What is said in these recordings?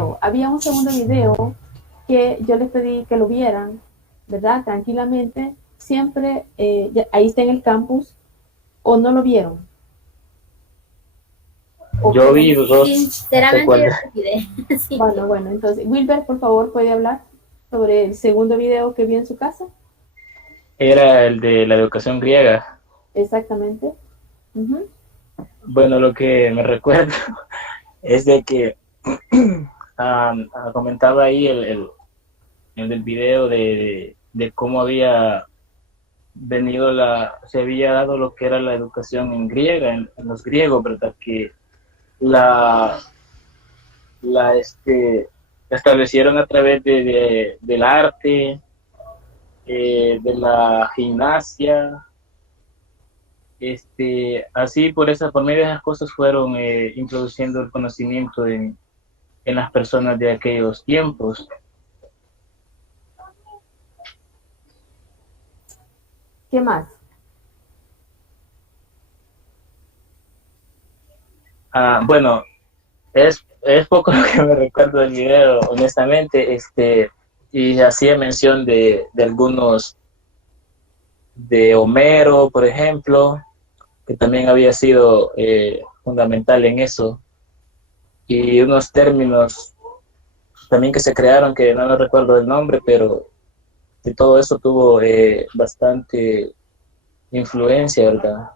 video. Había un segundo video que yo les pedí que lo vieran, ¿verdad? Tranquilamente. Siempre, ahí está en el campus, o no lo vieron. Yo vi dos, no sé Sinceramente cuál. yo lo olvidé. Sí. Bueno, entonces, Wilber, por favor, puede hablar sobre el segundo video que vio en su casa. Era el de la educación griega. Exactamente. Ujú. Bueno, lo que me recuerdo es de que comentaba ahí el del video de cómo había venido se había dado lo que era la educación en griega, en los griegos, ¿verdad? Que la, la establecieron a través del arte, de la gimnasia, así por medio de esas cosas fueron introduciendo el conocimiento en las personas de aquellos tiempos. ¿Qué más? Bueno, es poco lo que me recuerdo del video, honestamente, y hacía mención de algunos, de Homero, por ejemplo, que también había sido fundamental en eso, y unos términos también que se crearon, que no me recuerdo el nombre, pero que todo eso tuvo bastante influencia, ¿verdad?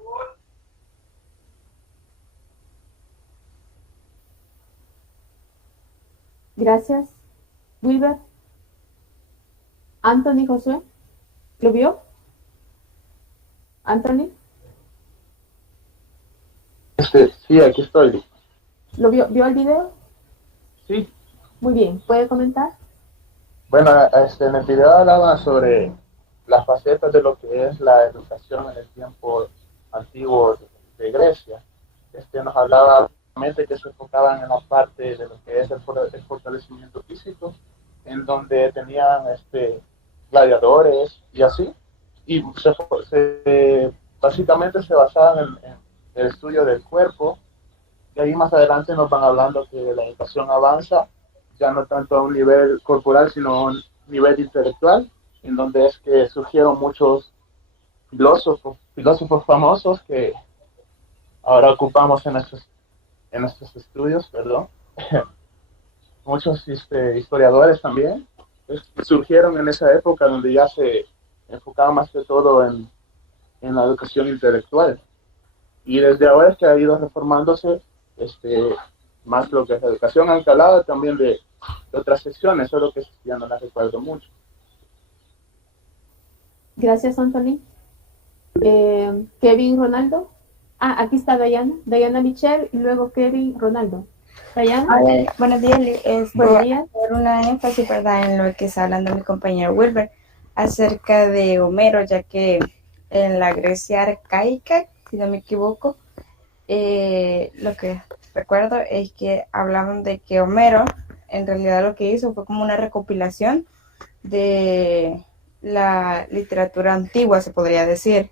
Gracias. Wilber. Anthony Josué. ¿Lo vio? Anthony. Sí, aquí estoy. ¿Lo vio el video? Sí, Muy bien. ¿Puede comentar? bueno, en el video hablaba sobre las facetas de lo que es la educación en el tiempo antiguo de Grecia. Nos hablaba realmente que se enfocaban en la parte de lo que es el fortalecimiento físico, en donde tenían gladiadores y así, y básicamente se basaban en el estudio del cuerpo. Y ahí más adelante nos van hablando que la educación avanza ya no tanto a un nivel corporal, sino a un nivel intelectual, en donde es que surgieron muchos filósofos famosos que ahora ocupamos en nuestros estudios, perdón. Muchos historiadores también surgieron en esa época donde ya se enfocaba más que todo en la educación intelectual. Y desde ahora es que ha ido reformándose más lo que es la educación, aunque hablaba también de otras secciones, solo que ya no las recuerdo mucho. Gracias, Anthony. Kevin Ronaldo. Aquí está Diana. Diana Michelle y luego Kevin Ronaldo. Diana. Hola, buenos días. Buenos días. Hacer una énfasis, ¿verdad?, en lo que está hablando mi compañero Wilber acerca de Homero, ya que en la Grecia arcaica, si no me equivoco, lo que recuerdo es que hablaban de que Homero en realidad lo que hizo fue como una recopilación de la literatura antigua, se podría decir.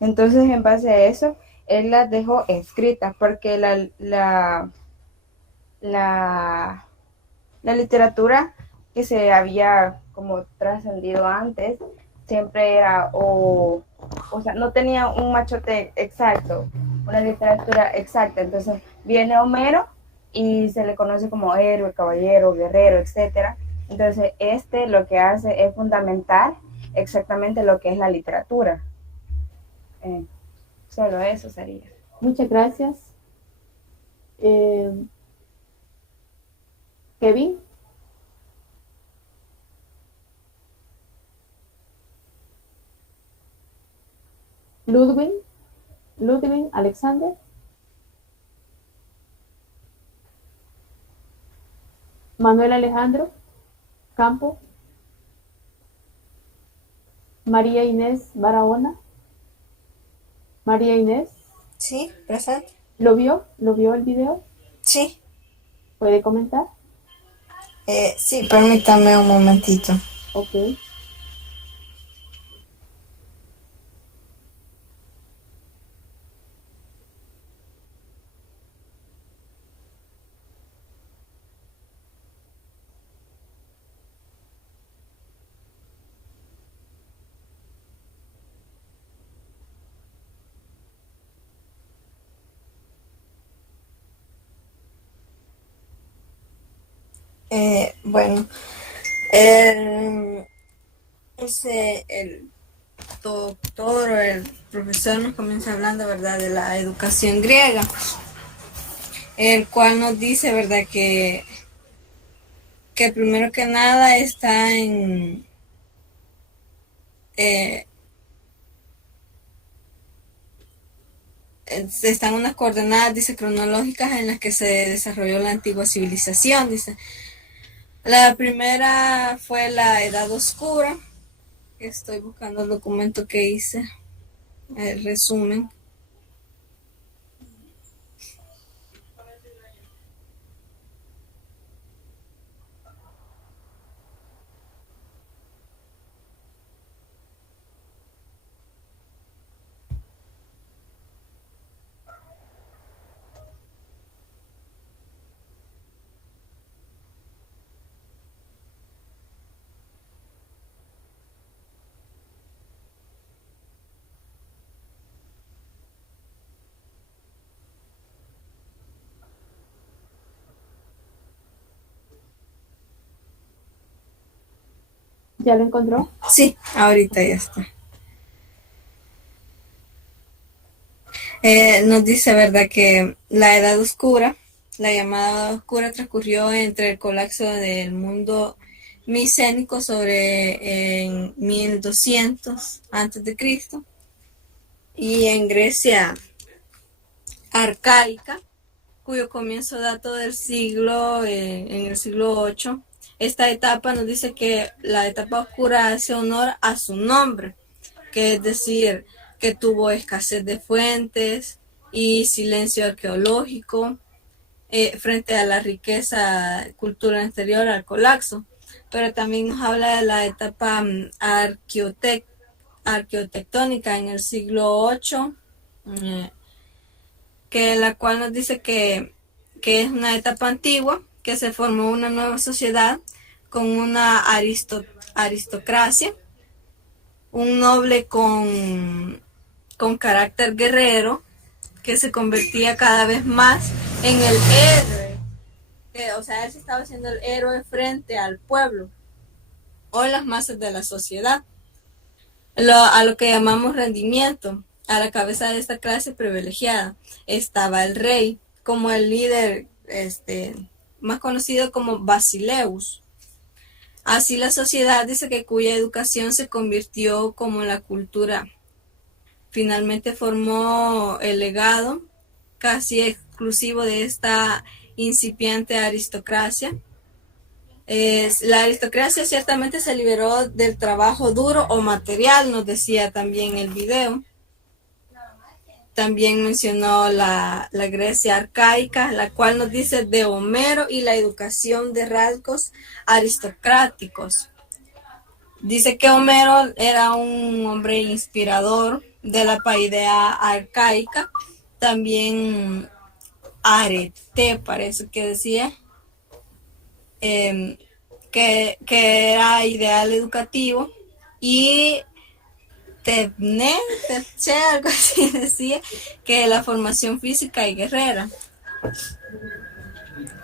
Entonces, en base a eso, él las dejó escritas porque la, la literatura que se había como trascendido antes siempre era o sea, no tenía un machote exacto, una literatura exacta. Entonces viene Homero y se le conoce como héroe, caballero, guerrero, etcétera. Entonces lo que hace es fundamentar exactamente lo que es la literatura. Solo eso sería. Muchas gracias. Kevin. Ludwig. Ludwig Alexander. Manuel Alejandro Campo. María Inés Barahona. María Inés. Sí, presente. ¿Lo vio? ¿Lo vio el video? Sí, ¿Puede comentar? sí, permítame un momentito. Ok. Bueno, el, el doctor o el profesor nos comienza hablando, ¿verdad?, de la educación griega, el cual nos dice, ¿verdad?, que primero que nada está eh, están unas coordenadas, dice, cronológicas en las que se desarrolló la antigua civilización, dice. La primera fue la Edad Oscura. Estoy buscando el documento que hice, el resumen. ¿Ya lo encontró? Sí, ahorita ya está. Nos dice, ¿verdad?, que la Edad Oscura, la llamada Edad Oscura, transcurrió entre el colapso del mundo micénico en 1200 a.C. y en Grecia arcaica, cuyo comienzo data del en el siglo VIII. Esta etapa nos dice que la etapa oscura hace honor a su nombre, que es decir, que tuvo escasez de fuentes y silencio arqueológico frente a la riqueza cultural anterior al colapso. Pero también nos habla de la etapa arqueotectónica en el siglo VIII, que la cual nos dice que es una etapa antigua, que se formó una nueva sociedad con una aristocracia, un noble con carácter guerrero, que se convertía cada vez más en el héroe. O sea, él se estaba haciendo el héroe frente al pueblo o las masas de la sociedad. A lo que llamamos rendimiento. A la cabeza de esta clase privilegiada estaba el rey, como el líder más conocido como Basileus. Así la sociedad dice que cuya educación se convirtió como la cultura. Finalmente formó el legado casi exclusivo de esta incipiente aristocracia. La aristocracia ciertamente se liberó del trabajo duro o material, nos decía también el video. También mencionó la Grecia arcaica, la cual nos dice de Homero y la educación de rasgos aristocráticos. Dice que Homero era un hombre inspirador de la paideia arcaica. También Arete, parece que decía, que era ideal educativo, y Tebne, algo así decía, que la formación física y guerrera.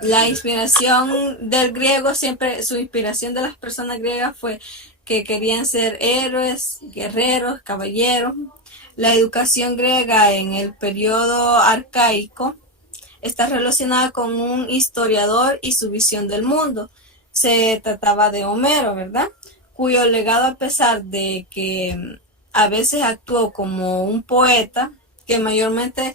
La inspiración del griego, siempre su inspiración de las personas griegas fue que querían ser héroes, guerreros, caballeros. La educación griega en el periodo arcaico está relacionada con un historiador y su visión del mundo. Se trataba de Homero, ¿verdad?, cuyo legado, a pesar de que a veces actuó como un poeta, que mayormente,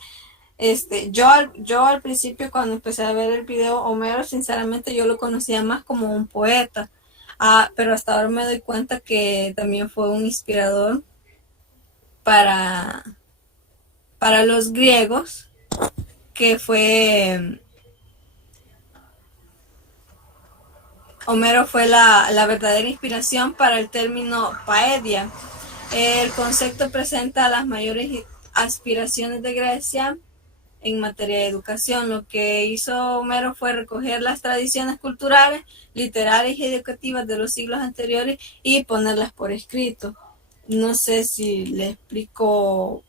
yo al principio, cuando empecé a ver el video, Homero, sinceramente yo lo conocía más como un poeta, pero hasta ahora me doy cuenta que también fue un inspirador para los griegos, que fue Homero fue la verdadera inspiración para el término paedia. El concepto presenta las mayores aspiraciones de Grecia en materia de educación. Lo que hizo Homero fue recoger las tradiciones culturales, literarias y educativas de los siglos anteriores y ponerlas por escrito. No sé si le explico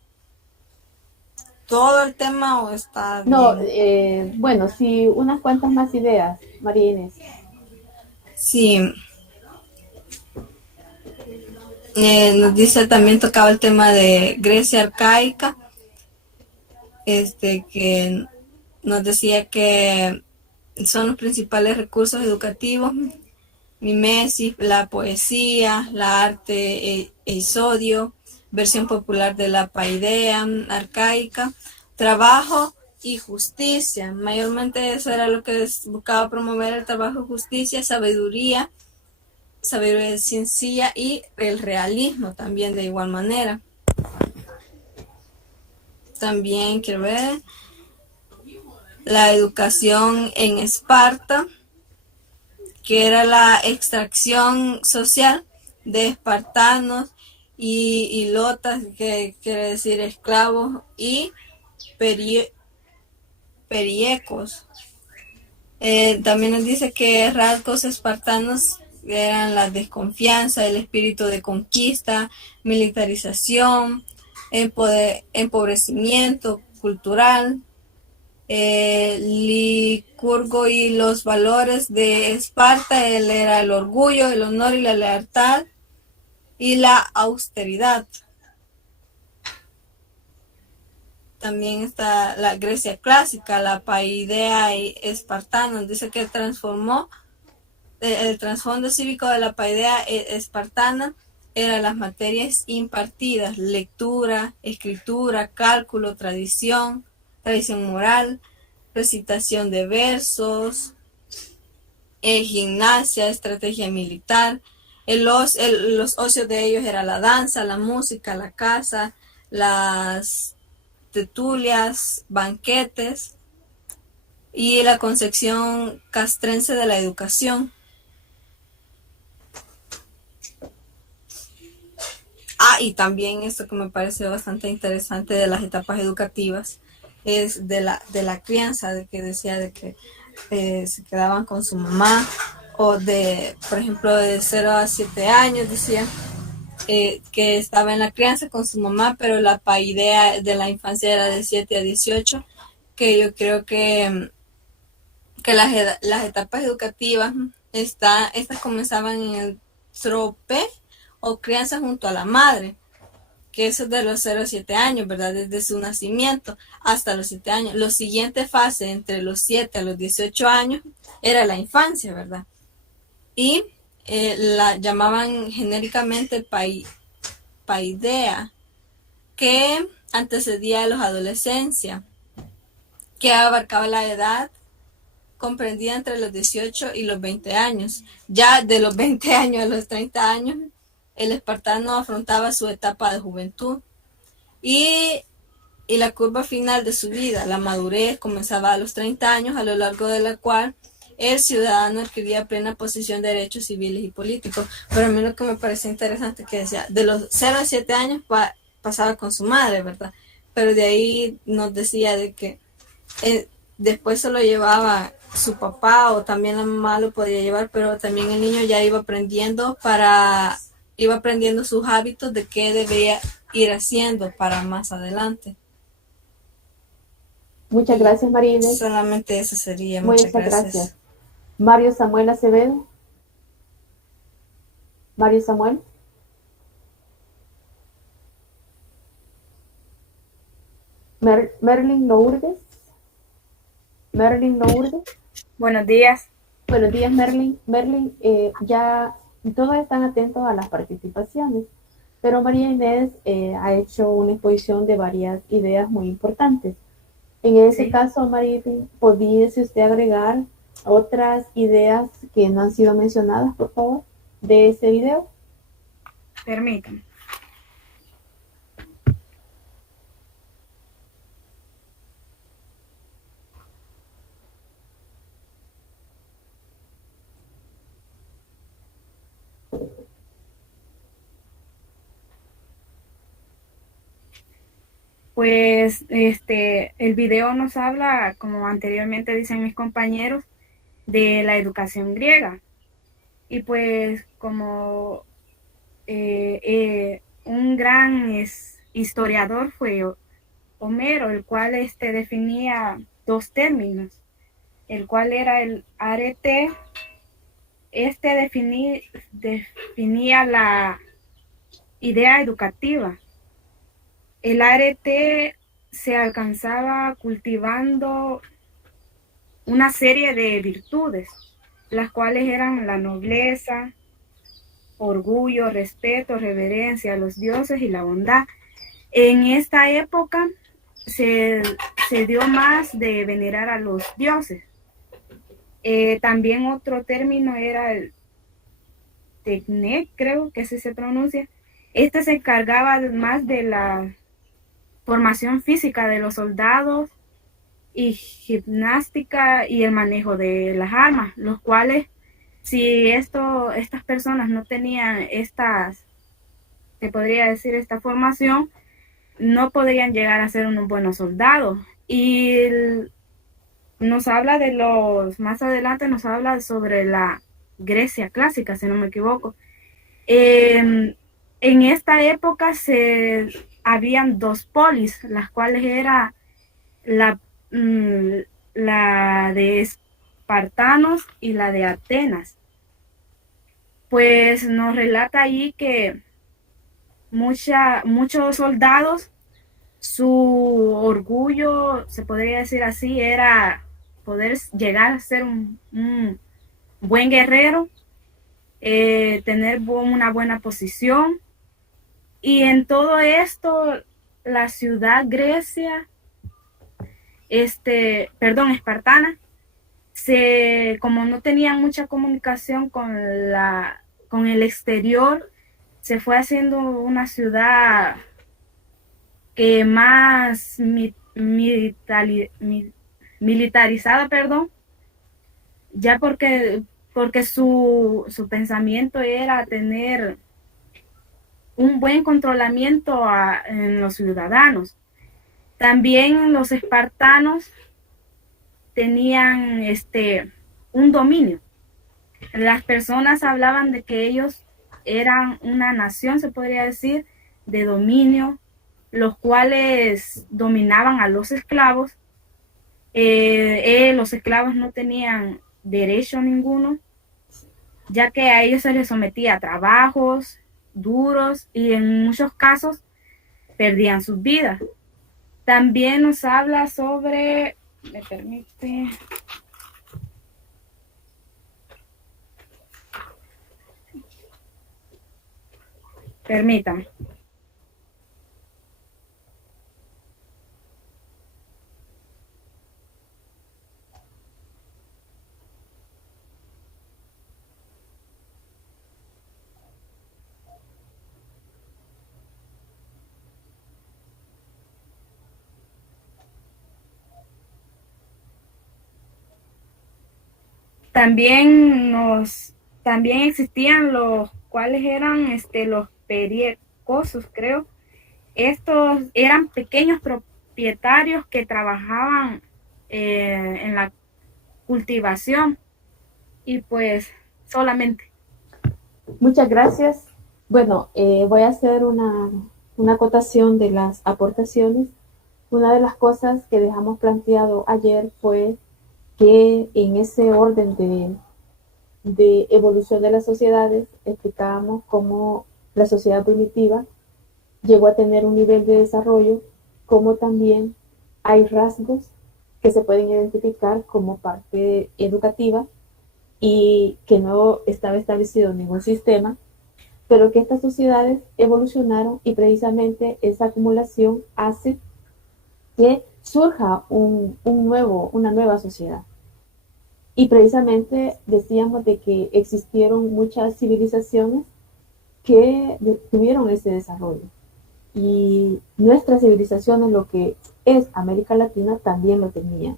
todo el tema o está No, bien. bueno, sí, unas cuantas más ideas, María Inés. Sí, nos dice también tocaba el tema de Grecia arcaica, que nos decía que son los principales recursos educativos, mimesis, la poesía, la arte eisodio, versión popular de la paideia arcaica, trabajo y justicia. Mayormente eso era lo que buscaba promover, el trabajo, justicia, sabiduría sencilla y el realismo también de igual manera. También quiero ver la educación en Esparta, que era la extracción social de espartanos y lotas, que quiere decir esclavos, y periecos. También nos dice que rasgos espartanos eran la desconfianza, el espíritu de conquista, militarización, empobrecimiento cultural, Licurgo y los valores de Esparta. Él era el orgullo, el honor y la lealtad y la austeridad. También está la Grecia clásica, la paideia espartana. Dice que transformó el trasfondo cívico de la paideia espartana eran las materias impartidas: lectura, escritura, cálculo, tradición moral, recitación de versos, gimnasia, estrategia militar. Los ocios de ellos era la danza, la música, la caza, las tertulias, banquetes y la concepción castrense de la educación. Y también esto que me parece bastante interesante de las etapas educativas es de la crianza, de que decía de que se quedaban con su mamá, o por ejemplo, de 0 a 7 años, decía que estaba en la crianza con su mamá, pero la paideia de la infancia era de 7 a 18, que yo creo que las etapas educativas estas comenzaban en el trope o crianza junto a la madre, que eso es de los 0 a 7 años, ¿verdad? Desde su nacimiento hasta los 7 años. La siguiente fase, entre los 7 a los 18 años, era la infancia, ¿verdad? Y la llamaban genéricamente paideia, que antecedía a la adolescencia, que abarcaba la edad comprendida entre los 18 y los 20 años. Ya de los 20 años a los 30 años, el espartano afrontaba su etapa de juventud y la curva final de su vida, la madurez, comenzaba a los 30 años, a lo largo de la cual el ciudadano adquiría plena posición de derechos civiles y políticos. Pero a mí lo que me parece interesante es que decía, de los 0 a 7 años pasaba con su madre, ¿verdad? Pero de ahí nos decía de que después se lo llevaba su papá, o también la mamá lo podía llevar, pero también el niño ya iba aprendiendo sus hábitos de qué debería ir haciendo para más adelante. Muchas gracias, María Inés. Solamente eso sería. Muchas gracias. Mario Samuel Acevedo. Mario Samuel. Merlin Lourdes. Buenos días. Buenos días, Merlin. Merlin, ya todos están atentos a las participaciones, pero María Inés ha hecho una exposición de varias ideas muy importantes. En ese caso, María, ¿podríase usted agregar otras ideas que no han sido mencionadas, por favor, de ese video? Permítanme. Pues el video nos habla, como anteriormente dicen mis compañeros, de la educación griega. Y pues como un gran historiador fue Homero, el cual definía dos términos, el cual era el arete Este definía la idea educativa. El arete se alcanzaba cultivando una serie de virtudes, las cuales eran la nobleza, orgullo, respeto, reverencia a los dioses y la bondad. En esta época se dio más de venerar a los dioses. También otro término era el Tecnec, creo que así se pronuncia. Este se encargaba más de la formación física de los soldados y gimnástica y el manejo de las armas, los cuales, si estas personas no tenían se podría decir, esta formación, no podrían llegar a ser unos buenos soldados. Y nos habla más adelante nos habla sobre la Grecia clásica, si no me equivoco. En esta época habían dos polis, las cuales era la de espartanos y la de Atenas. Pues nos relata allí que muchos soldados, su orgullo, se podría decir así, era poder llegar a ser un buen guerrero, tener una buena posición. Y en todo esto, la ciudad Grecia, espartana, como no tenían mucha comunicación con el exterior, se fue haciendo una ciudad que más militarizada, ya porque su pensamiento era tener un buen controlamiento en los ciudadanos. También los espartanos tenían un dominio. Las personas hablaban de que ellos eran una nación, se podría decir, de dominio, los cuales dominaban a los esclavos. Los esclavos no tenían derecho ninguno, ya que a ellos se les sometía a trabajos duros y en muchos casos perdían sus vidas. También nos habla sobre, me permite, permítame. También existían los cuales eran los pericosos, creo. Estos eran pequeños propietarios que trabajaban en la cultivación y pues solamente. Muchas gracias. Bueno, voy a hacer una acotación de las aportaciones. Una de las cosas que dejamos planteado ayer fue que en ese orden de evolución de las sociedades explicábamos cómo la sociedad primitiva llegó a tener un nivel de desarrollo, como también hay rasgos que se pueden identificar como parte educativa y que no estaba establecido ningún sistema, pero que estas sociedades evolucionaron y precisamente esa acumulación hace que surja una nueva sociedad. Y precisamente decíamos de que existieron muchas civilizaciones que tuvieron ese desarrollo. Y nuestra civilización, en lo que es América Latina, también lo tenía.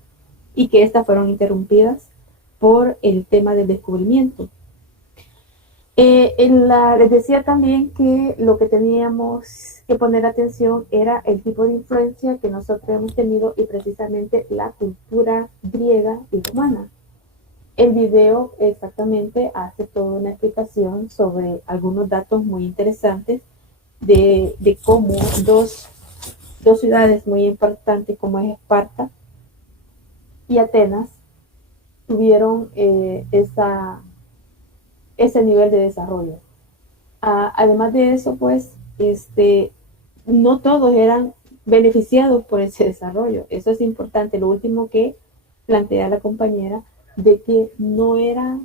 Y que estas fueron interrumpidas por el tema del descubrimiento. Les decía también que lo que teníamos que poner atención era el tipo de influencia que nosotros hemos tenido y precisamente la cultura griega y romana. El video exactamente hace toda una explicación sobre algunos datos muy interesantes de cómo dos ciudades muy importantes como es Esparta y Atenas tuvieron esa ese nivel de desarrollo. Además de eso, pues, no todos eran beneficiados por ese desarrollo. Eso es importante. Lo último que plantea la compañera, de que no era,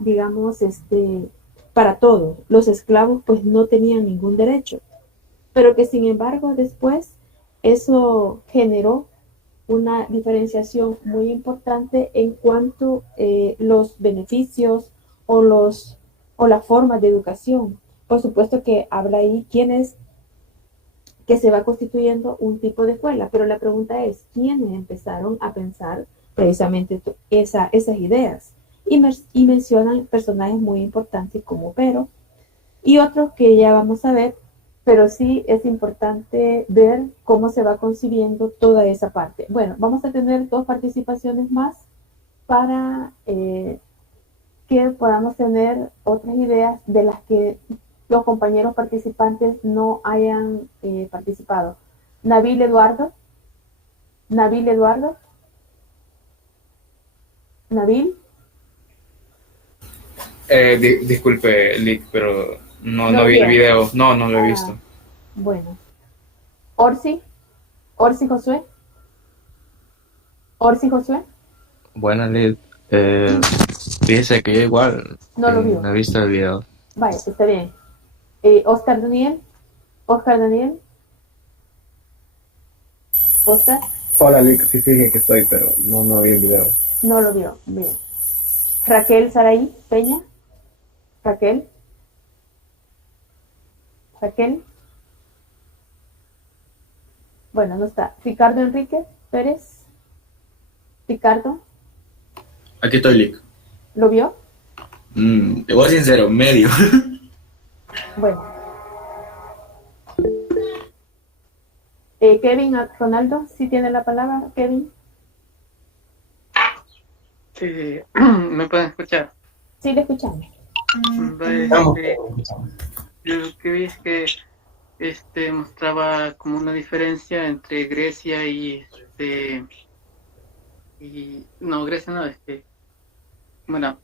digamos, para todos. Los esclavos pues no tenían ningún derecho, pero que sin embargo después eso generó una diferenciación muy importante en cuanto los beneficios o las formas de educación. Por supuesto que habla ahí que se va constituyendo un tipo de escuela, pero la pregunta es, ¿quiénes empezaron a pensar precisamente esas ideas? Y mencionan personajes muy importantes como Pero y otros que ya vamos a ver, pero sí es importante ver cómo se va concibiendo toda esa parte. Bueno, vamos a tener 2 participaciones más para que podamos tener otras ideas de las que los compañeros participantes no hayan participado. Nabil Eduardo. Nabil. Disculpe, Lick, pero no, No no vi el bien. video. No, no lo he visto. Bueno. Orsi Josué. Buena, Lick. Fíjese que yo igual No lo vio. no he visto el video. Vaya, está bien. Oscar Daniel. Oscar, Hola, Lick, sí, sí, que estoy, pero no vi el video. no lo vio. Bien. Raquel Saraí Peña. Raquel. Bueno, no está. Ricardo Enrique Pérez. Ricardo, Aquí estoy, Lick. ¿lo vio? Te voy a ser sincero, medio. Bueno. Kevin Ronaldo, ¿sí tiene la palabra, Kevin? Sí, ¿me pueden escuchar? Sí, le escuchamos. Yo lo que vi es que mostraba como una diferencia entre Grecia y no, Grecia no, bueno,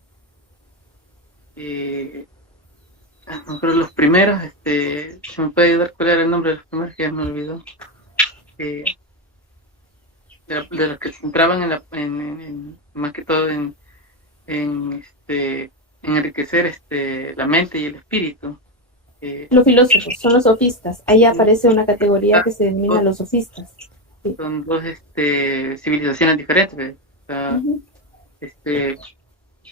no, pero los primeros, ¿se me puede ayudar cuál era el nombre de los primeros? Que ya me olvidó. De los que se centraban más que todo en enriquecer la mente y el espíritu. Los filósofos, son los sofistas. Ahí aparece una categoría que se denomina los sofistas. Sí. Son 2 civilizaciones diferentes. O sea,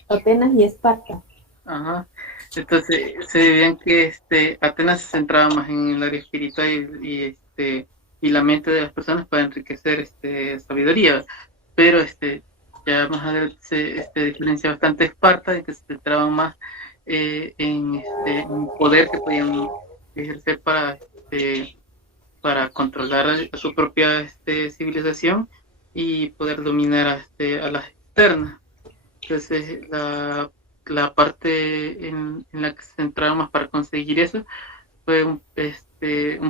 Atenas y Esparta. Ajá. Entonces se veían que Atenas se centraba más en el área espiritual y la mente de las personas para enriquecer sabiduría, pero ya más adelante se diferencia bastante Esparta, en que se centraba más en poder que podían ejercer para controlar a su propia civilización y poder dominar a las externas. Entonces la parte en la que se centraba más para conseguir eso fue un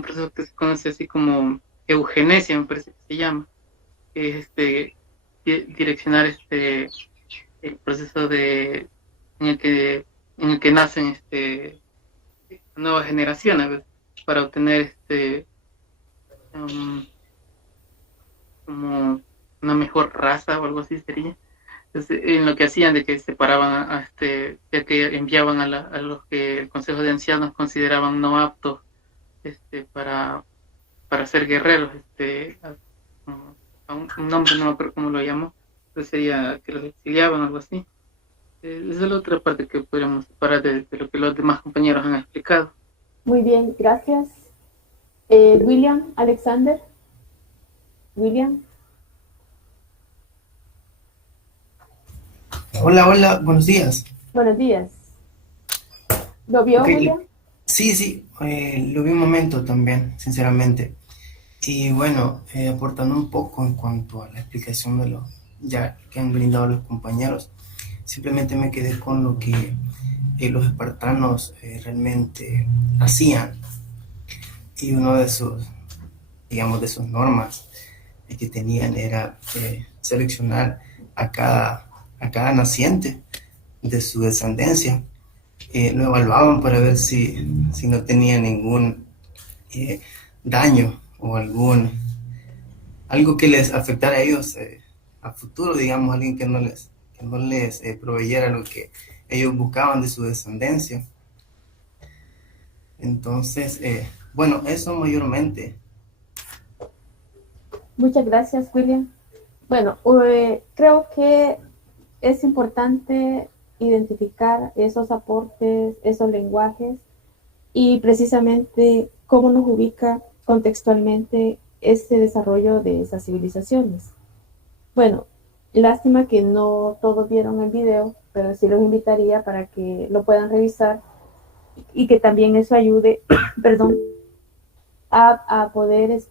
proceso que se conoce así como eugenesia, me parece que se llama, que es direccionar el proceso en el que nacen nuevas generaciones para obtener como una mejor raza o algo así sería. Entonces, en lo que hacían de que separaban ya que enviaban a los que el Consejo de Ancianos consideraban no aptos para ser guerreros, a un nombre, no me acuerdo cómo lo llamó, pero sería que los exiliaban o algo así. Esa es la otra parte que podríamos separar de lo que los demás compañeros han explicado. Muy bien, gracias. William Alexander. William. Hola, buenos días. Buenos días. ¿Lo vio, Okay. William? Sí, lo vi un momento también, sinceramente. Y bueno, aportando un poco en cuanto a la explicación de lo ya que han brindado los compañeros, simplemente me quedé con lo que los espartanos realmente hacían. Y uno de sus, digamos, de sus normas que tenían era seleccionar a cada naciente de su descendencia. Lo evaluaban para ver si no tenía ningún daño o algo que les afectara a ellos a futuro, digamos, alguien que no les proveyera lo que ellos buscaban de su descendencia. Entonces, bueno, eso mayormente. Muchas gracias, William. Bueno, creo que es importante identificar esos aportes, esos lenguajes y precisamente cómo nos ubica contextualmente este desarrollo de esas civilizaciones. Bueno, lástima que no todos vieron el video, pero sí los invitaría para que lo puedan revisar y que también eso ayude, perdón, a poder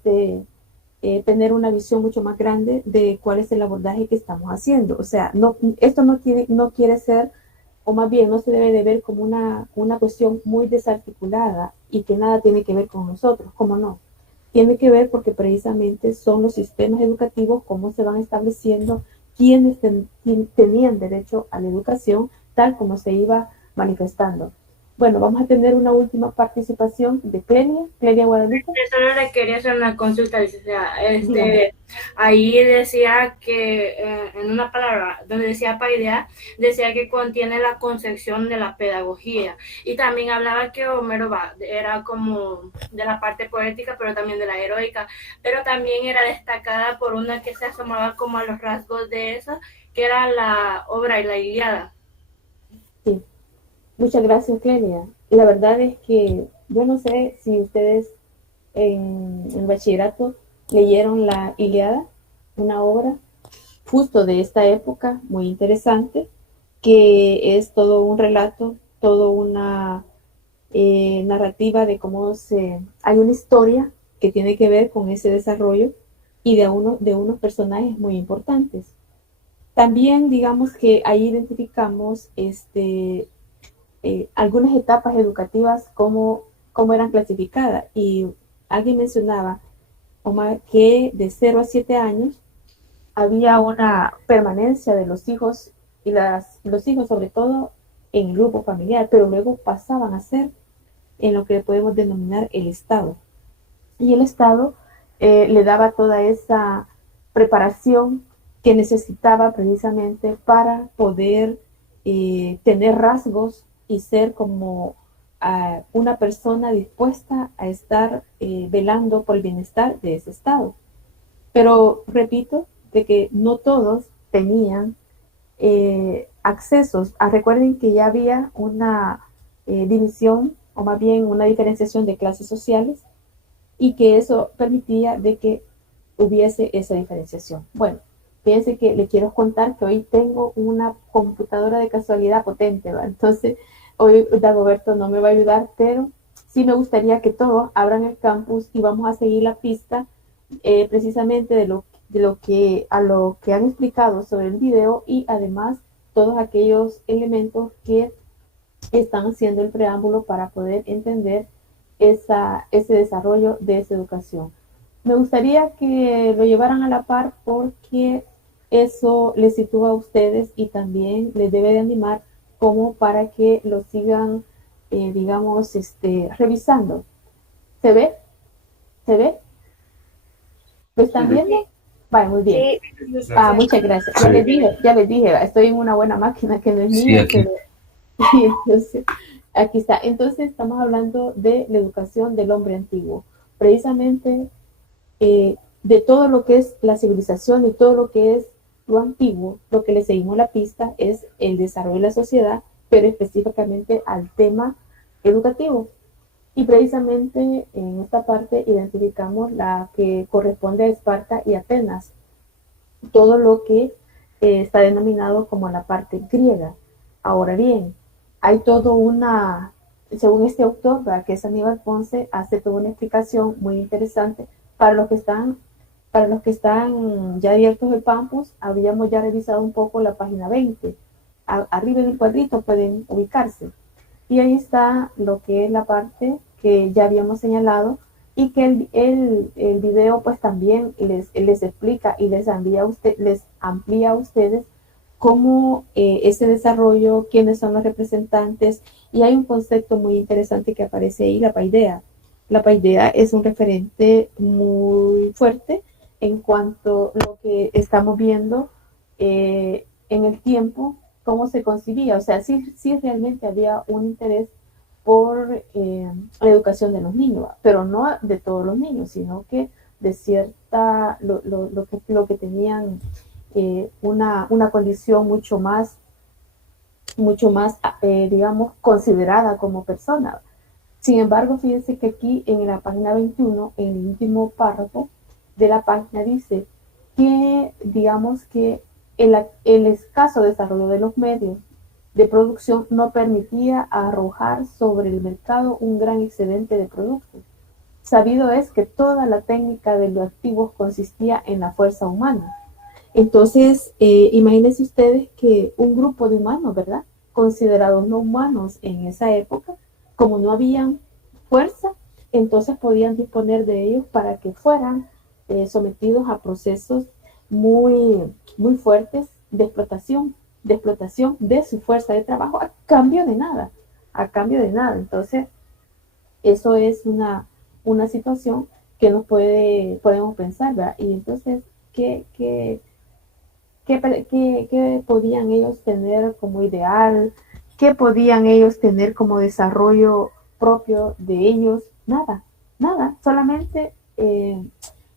tener una visión mucho más grande de cuál es el abordaje que estamos haciendo. O sea, esto no quiere ser, o más bien no se debe de ver como una cuestión muy desarticulada y que nada tiene que ver con nosotros, ¿cómo no? Tiene que ver porque precisamente son los sistemas educativos, cómo se van estableciendo, quienes tenían derecho a la educación, tal como se iba manifestando. Bueno, vamos a tener una última participación de Clelia Guadalupe. Yo solo le quería hacer una consulta, ahí decía que en una palabra donde decía paidear, decía que contiene la concepción de la pedagogía, y también hablaba que Homero era como de la parte poética, pero también de la heroica, pero también era destacada por una que se asomaba como a los rasgos de esa, que era la obra y la Ilíada. Sí. Muchas gracias, Clelia. La verdad es que yo no sé si ustedes en el bachillerato leyeron la Ilíada, una obra justo de esta época, muy interesante, que es todo un relato, toda una narrativa de cómo hay una historia que tiene que ver con ese desarrollo y de unos personajes muy importantes. También digamos que ahí identificamos algunas etapas educativas cómo eran clasificadas, y alguien mencionaba que de 0 a 7 años había una permanencia de los hijos y los hijos sobre todo en el grupo familiar, pero luego pasaban a ser en lo que podemos denominar el Estado, y el Estado le daba toda esa preparación que necesitaba precisamente para poder tener rasgos y ser como una persona dispuesta a estar velando por el bienestar de ese Estado. Pero repito, de que no todos tenían accesos. Recuerden que ya había una división, o más bien una diferenciación de clases sociales, y que eso permitía de que hubiese esa diferenciación. Bueno, fíjense que le quiero contar que hoy tengo una computadora de casualidad potente, ¿va? Entonces hoy Dagoberto no me va a ayudar, pero sí me gustaría que todos abran el campus y vamos a seguir la pista precisamente de lo que han explicado sobre el video, y además todos aquellos elementos que están haciendo el preámbulo para poder entender ese desarrollo de esa educación. Me gustaría que lo llevaran a la par porque eso les sitúa a ustedes y también les debe de animar como para que lo sigan, digamos, revisando. ¿Se ve? ¿Se ve? ¿Lo están viendo? Vale, muy bien. Sí. Muchas gracias. Ya les dije, estoy en una buena máquina que no es mía, aquí. pero entonces, aquí está. Entonces estamos hablando de la educación del hombre antiguo. Precisamente de todo lo que es la civilización y todo lo que es lo antiguo, lo que le seguimos la pista es el desarrollo de la sociedad, pero específicamente al tema educativo. Y precisamente en esta parte identificamos la que corresponde a Esparta y Atenas, todo lo que está denominado como la parte griega. Ahora bien, hay todo según este autor, ¿verdad?, que es Aníbal Ponce, hace toda una explicación muy interesante para los que están ya abiertos el campus. Habíamos ya revisado un poco la página 20. Arriba en el cuadrito pueden ubicarse. Y ahí está lo que es la parte que ya habíamos señalado, y que el video pues también les explica y les amplía a ustedes cómo ese desarrollo, quiénes son los representantes, y hay un concepto muy interesante que aparece ahí, la paideia. La paideia es un referente muy fuerte en cuanto a lo que estamos viendo en el tiempo, cómo se concibía, o sea, sí realmente había un interés por la educación de los niños, pero no de todos los niños, sino que de cierta, lo que tenían una condición mucho más, digamos, considerada como persona. Sin embargo, fíjense que aquí en la página 21, en el último párrafo de la página, dice que, digamos, que el escaso desarrollo de los medios de producción no permitía arrojar sobre el mercado un gran excedente de productos. Sabido es que toda la técnica de los activos consistía en la fuerza humana. Entonces, imagínense ustedes que un grupo de humanos, ¿verdad?, considerados no humanos en esa época, como no habían fuerza, entonces podían disponer de ellos para que fueran sometidos a procesos muy, muy fuertes de explotación de su fuerza de trabajo a cambio de nada. Entonces, eso es una situación que nos podemos pensar, ¿verdad? Y entonces, ¿qué podían ellos tener como ideal? ¿Qué podían ellos tener como desarrollo propio de ellos? Nada, solamente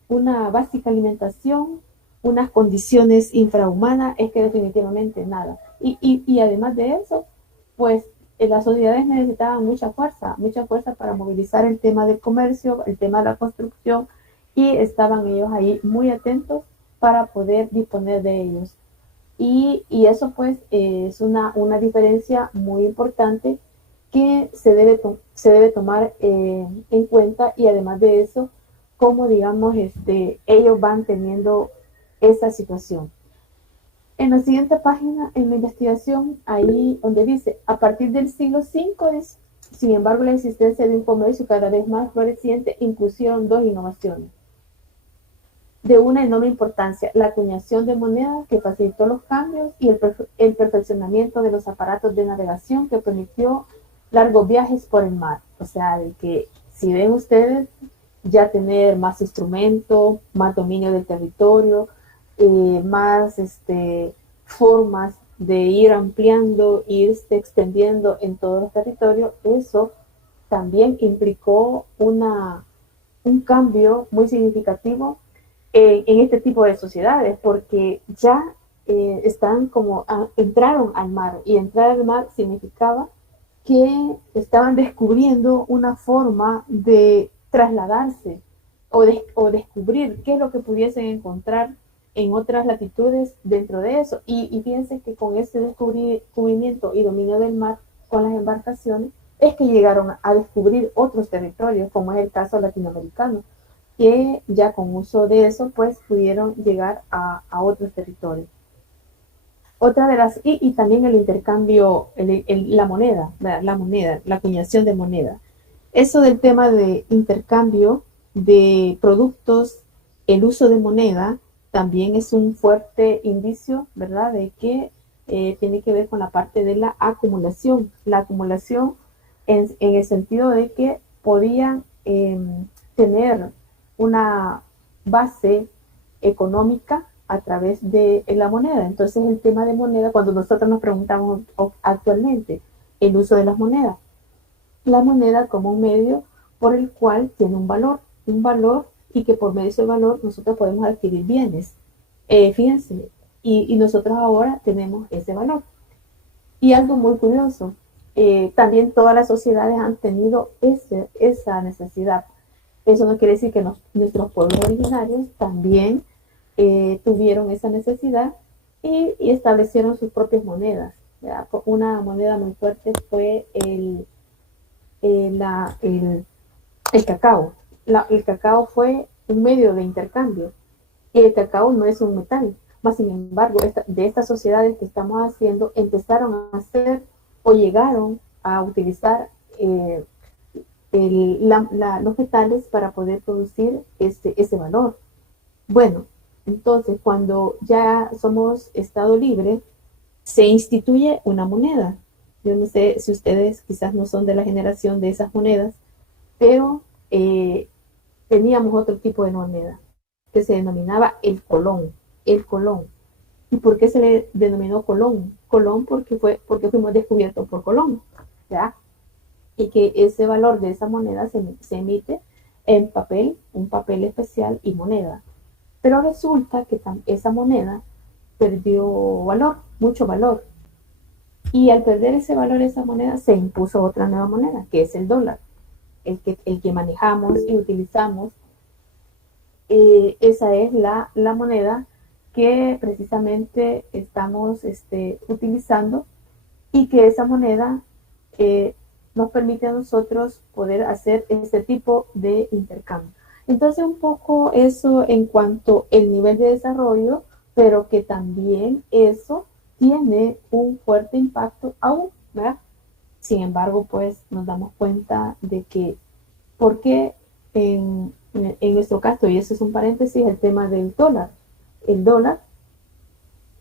una básica alimentación, unas condiciones infrahumanas, es que definitivamente nada. Y además de eso, pues las sociedades necesitaban mucha fuerza para movilizar el tema del comercio, el tema de la construcción, y estaban ellos ahí muy atentos para poder disponer de ellos. Y eso pues es una diferencia muy importante que se debe tomar en cuenta, y además de eso, cómo, digamos, ellos van teniendo esa situación. En la siguiente página, en la investigación, ahí donde dice, a partir del siglo V, sin embargo, la existencia de un comercio cada vez más floreciente impusieron dos innovaciones de una enorme importancia: la acuñación de monedas, que facilitó los cambios, y el perfeccionamiento de los aparatos de navegación, que permitió largos viajes por el mar. O sea, de que, si ven ustedes, ya tener más instrumentos, más dominio del territorio, más formas de ir ampliando, irse extendiendo en todos los territorios, eso también implicó un cambio muy significativo en este tipo de sociedades, porque ya entraron al mar, y entrar al mar significaba que estaban descubriendo una forma de trasladarse o descubrir qué es lo que pudiesen encontrar en otras latitudes dentro de eso. Y fíjense que con ese descubrimiento y dominio del mar con las embarcaciones es que llegaron a descubrir otros territorios, como es el caso latinoamericano, que ya con uso de eso pues pudieron llegar a otros territorios. Otra de las, y también el intercambio, la moneda, la acuñación de moneda. Eso del tema de intercambio de productos, el uso de moneda, también es un fuerte indicio, ¿verdad?, de que tiene que ver con la parte de la acumulación. La acumulación en el sentido de que podían tener una base económica a través de la moneda. Entonces, el tema de moneda, cuando nosotros nos preguntamos actualmente el uso de las monedas, la moneda como un medio por el cual tiene un valor, y que por medio de ese valor nosotros podemos adquirir bienes. Fíjense, y nosotros ahora tenemos ese valor. Y algo muy curioso, también todas las sociedades han tenido esa necesidad. Eso no quiere decir que nuestros pueblos originarios también tuvieron esa necesidad y establecieron sus propias monedas, ¿verdad? Una moneda muy fuerte fue el cacao. El cacao fue un medio de intercambio, y el cacao no es un metal. Más sin embargo, de estas sociedades que estamos haciendo, empezaron a hacer o llegaron a utilizar los metales para poder producir ese valor. Bueno, entonces cuando ya somos Estado libre, se instituye una moneda. Yo no sé si ustedes quizás no son de la generación de esas monedas, pero teníamos otro tipo de moneda que se denominaba el colón. El colón. ¿Y por qué se le denominó Colón? Colón porque fuimos descubiertos por Colón, ¿ya? Y que ese valor de esa moneda se emite en papel, un papel especial y moneda. Pero resulta que esa moneda perdió valor, mucho valor. Y al perder ese valor, esa moneda, se impuso otra nueva moneda, que es el dólar, el que manejamos y utilizamos. Esa es la moneda que precisamente estamos utilizando, y que esa moneda nos permite a nosotros poder hacer este tipo de intercambio. Entonces, un poco eso en cuanto al nivel de desarrollo, pero que también eso tiene un fuerte impacto aún, ¿verdad? Sin embargo, pues nos damos cuenta de que, porque en nuestro caso, y eso es un paréntesis, el tema del dólar. El dólar,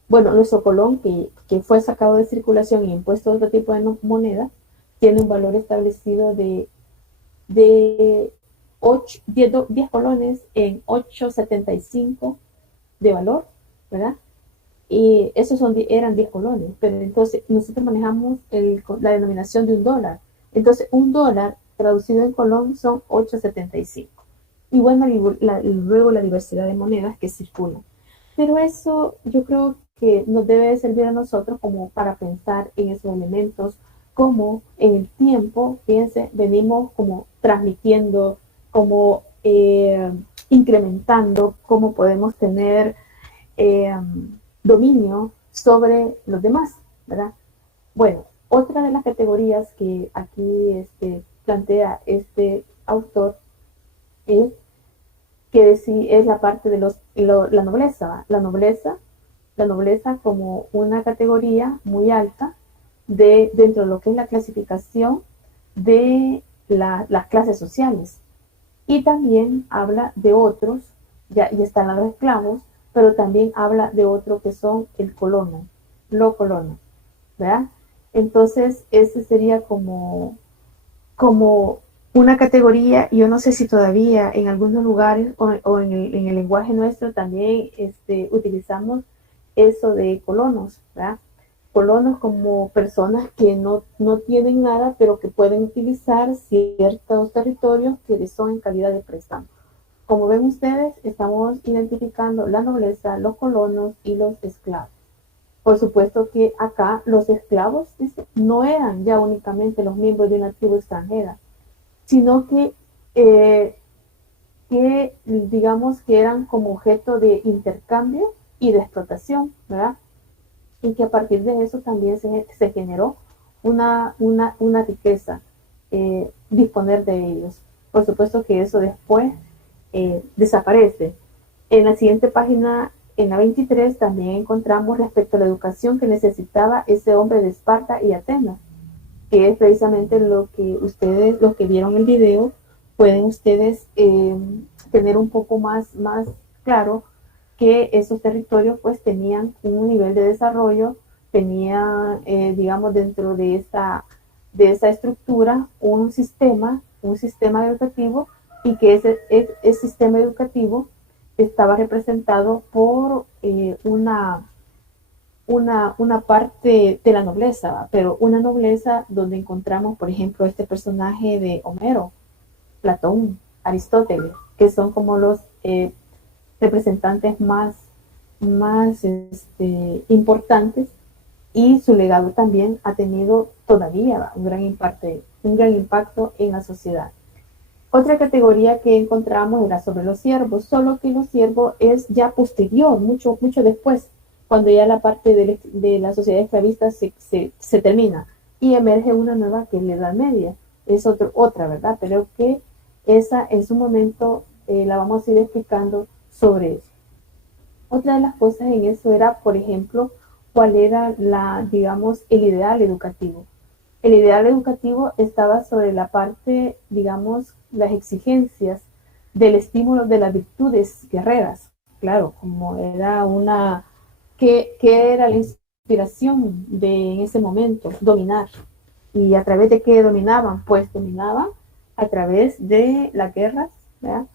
bueno, nuestro colón, que fue sacado de circulación y impuesto a otro tipo de moneda, tiene un valor establecido de 10 colones en 8.75 de valor, ¿verdad? Y esos eran 10 colones, pero entonces nosotros manejamos la denominación de un dólar. Entonces, un dólar traducido en colón son 8.75. Y bueno, luego la diversidad de monedas que circulan. Pero eso yo creo que nos debe servir a nosotros como para pensar en esos elementos, como en el tiempo, fíjense, venimos como transmitiendo, como incrementando, cómo podemos tener dominio sobre los demás, ¿verdad? Bueno, otra de las categorías que aquí plantea este autor es que es la parte de la nobleza. La nobleza como una categoría muy alta dentro de lo que es la clasificación de las clases sociales. Y también habla de otros, ya están los esclavos, pero también habla de otro que son el colono, lo colono, ¿verdad? Entonces, ese sería como una categoría. Yo no sé si todavía en algunos lugares o en el lenguaje nuestro también utilizamos eso de colonos, ¿verdad? Colonos como personas que no tienen nada, pero que pueden utilizar ciertos territorios que son en calidad de préstamo. Como ven ustedes, estamos identificando la nobleza, los colonos y los esclavos. Por supuesto que acá los esclavos no eran ya únicamente los miembros de una tribu extranjera, sino que digamos que eran como objeto de intercambio y de explotación, ¿verdad? Y que a partir de eso también se generó una riqueza, disponer de ellos. Por supuesto que eso después desaparece. En la siguiente página, en la 23, también encontramos respecto a la educación que necesitaba ese hombre de Esparta y Atenas, que es precisamente lo que ustedes, los que vieron el video, pueden ustedes tener un poco más claro que esos territorios pues tenían un nivel de desarrollo, tenían, digamos, dentro de esa estructura un sistema educativo, y que ese sistema educativo estaba representado por una parte de la nobleza, pero una nobleza donde encontramos, por ejemplo, este personaje de Homero, Platón, Aristóteles, que son como los representantes más importantes, y su legado también ha tenido todavía un gran impacto en la sociedad. Otra categoría que encontramos era sobre los siervos, solo que los siervos es ya posterior, mucho después, cuando ya la parte de la sociedad esclavista se termina y emerge una nueva que es la Edad Media. Es otra, ¿verdad? Pero que esa en su momento la vamos a ir explicando sobre eso. Otra de las cosas en eso era, por ejemplo, cuál era el ideal educativo. El ideal educativo estaba sobre la parte, digamos, las exigencias del estímulo de las virtudes guerreras. Claro, como era ¿qué era la aspiración de en ese momento, dominar. ¿Y a través de qué dominaban? Pues dominaban a través de las guerras, ¿verdad?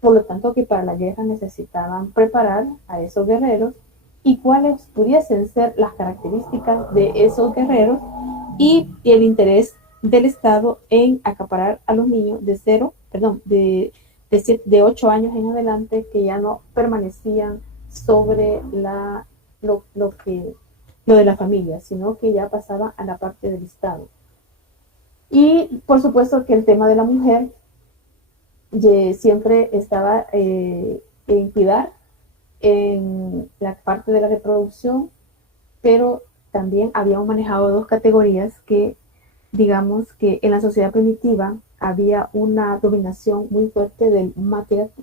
Por lo tanto, que para la guerra necesitaban preparar a esos guerreros y cuáles pudiesen ser las características de esos guerreros y el interés del Estado en acaparar a los niños de 8 años en adelante que ya no permanecían sobre lo de la familia, sino que ya pasaban a la parte del Estado. Y por supuesto que el tema de la mujer siempre estaba en cuidar en la parte de la reproducción, pero también habíamos manejado dos categorías que, digamos que en la sociedad primitiva había una dominación muy fuerte del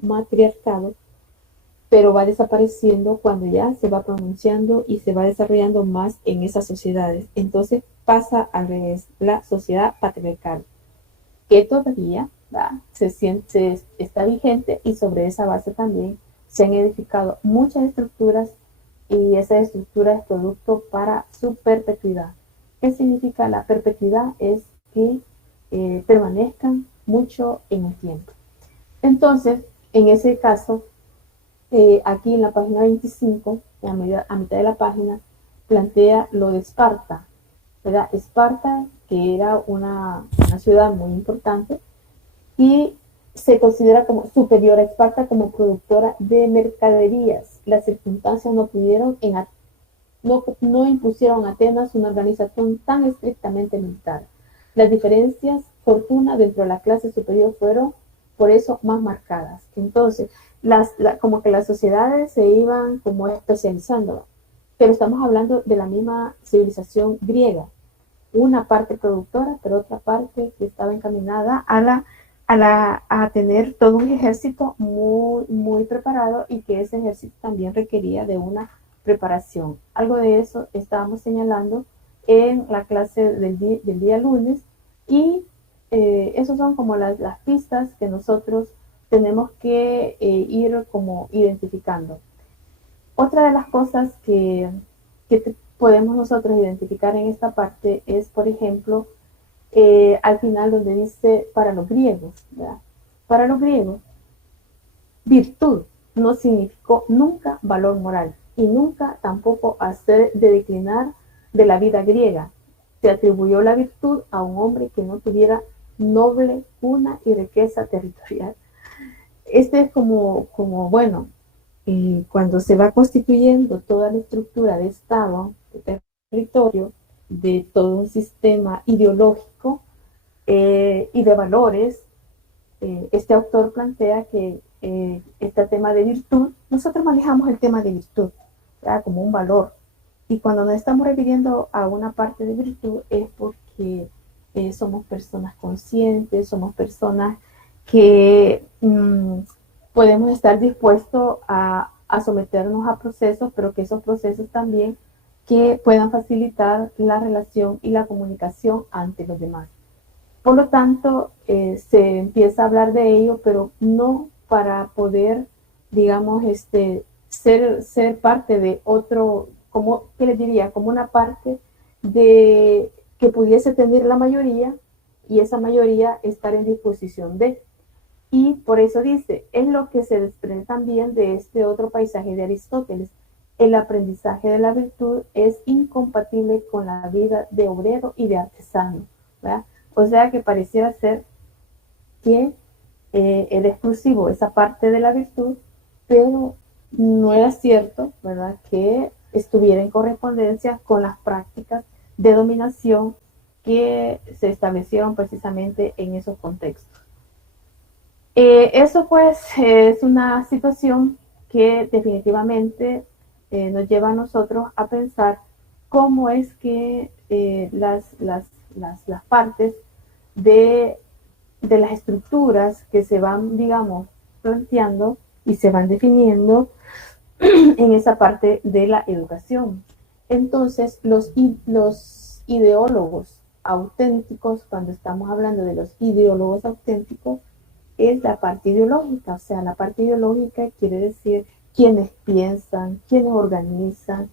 matriarcado, pero va desapareciendo cuando ya se va pronunciando y se va desarrollando más en esas sociedades. Entonces pasa al revés, la sociedad patriarcal, que todavía está vigente y sobre esa base también se han edificado muchas estructuras y esa estructura es producto para su perpetuidad. ¿Qué significa la perpetuidad? Es que permanezcan mucho en el tiempo. Entonces, en ese caso, aquí en la página 25, a mitad de la página, plantea lo de Esparta, ¿verdad? Esparta, que era una ciudad muy importante y se considera como superior a Esparta como productora de mercaderías. Las circunstancias no impusieron a Atenas una organización tan estrictamente militar. Las diferencias fortuna dentro de la clase superior fueron por eso más marcadas. Entonces, como que las sociedades se iban como especializando, pero estamos hablando de la misma civilización griega, una parte productora, pero otra parte que estaba encaminada a tener todo un ejército muy, muy preparado y que ese ejército también requería de una preparación. Algo de eso estábamos señalando en la clase del día lunes y esos son como las pistas que nosotros tenemos que ir como identificando. Otra de las cosas que podemos nosotros identificar en esta parte es, por ejemplo, al final donde dice para los griegos, ¿verdad? Para los griegos, virtud no significó nunca valor moral y nunca tampoco hacer de declinar de la vida griega. Se atribuyó la virtud a un hombre que no tuviera noble cuna y riqueza territorial. Este es como bueno, cuando se va constituyendo toda la estructura de Estado, de territorio, de todo un sistema ideológico y de valores, este autor plantea que este tema de virtud, nosotros manejamos el tema de virtud, ¿verdad? Como un valor. Y cuando nos estamos refiriendo a una parte de virtud es porque somos personas conscientes, somos personas que podemos estar dispuestos a someternos a procesos, pero que esos procesos también que puedan facilitar la relación y la comunicación ante los demás. Por lo tanto, se empieza a hablar de ello, pero no para poder, digamos, ser parte de otro, como, ¿qué les diría? Como una parte de que pudiese tener la mayoría y esa mayoría estar en disposición de. Y por eso dice, es lo que se desprende también de este otro paisaje de Aristóteles. El aprendizaje de la virtud es incompatible con la vida de obrero y de artesano, ¿verdad? O sea que pareciera ser que era exclusivo esa parte de la virtud, pero no era cierto, ¿verdad?, que estuviera en correspondencia con las prácticas de dominación que se establecieron precisamente en esos contextos. Eso pues es una situación que definitivamente nos lleva a nosotros a pensar cómo es que las partes de las estructuras que se van, digamos, planteando y se van definiendo en esa parte de la educación. Entonces, los ideólogos auténticos, cuando estamos hablando de los ideólogos auténticos, es la parte ideológica, o sea, la parte ideológica quiere decir quienes piensan, quienes organizan,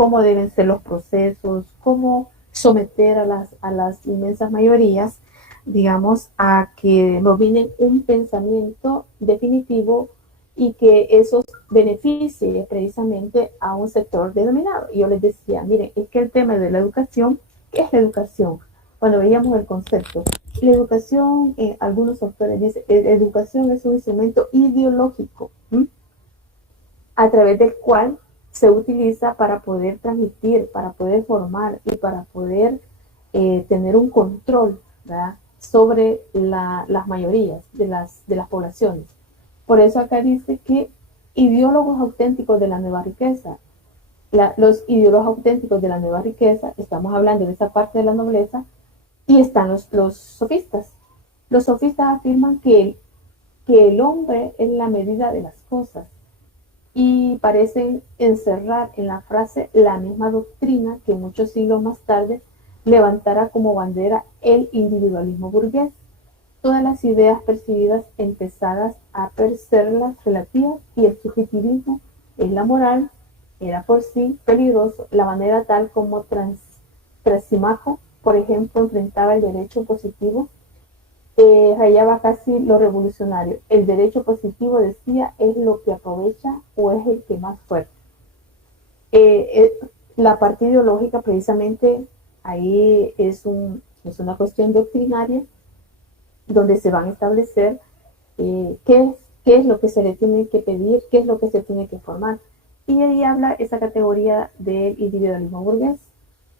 cómo deben ser los procesos, cómo someter a las inmensas mayorías, digamos, a que dominen un pensamiento definitivo y que eso beneficie precisamente a un sector denominado. Y yo les decía, miren, es que el tema de la educación, ¿qué es la educación? Cuando veíamos el concepto, la educación, algunos autores dicen, educación es un instrumento ideológico, a través del cual se utiliza para poder transmitir, para poder formar y para poder tener un control, ¿verdad?, sobre las mayorías de las poblaciones. Por eso acá dice que ideólogos auténticos de la nueva riqueza. Los ideólogos auténticos de la nueva riqueza, estamos hablando de esa parte de la nobleza, y están los sofistas. Los sofistas afirman que el hombre es la medida de las cosas, y parecen encerrar en la frase la misma doctrina que muchos siglos más tarde levantara como bandera el individualismo burgués. Todas las ideas percibidas empezadas a perseguirlas relativas, y el subjetivismo es la moral, era por sí peligroso, la manera tal como Trasimaco, por ejemplo, enfrentaba el derecho positivo, rayaba casi lo revolucionario. El derecho positivo, decía, es lo que aprovecha o es el que más fuerte. La parte ideológica, precisamente, ahí es una cuestión doctrinaria, donde se van a establecer qué es lo que se le tiene que pedir, qué es lo que se tiene que formar. Y ahí habla esa categoría del individualismo burgués.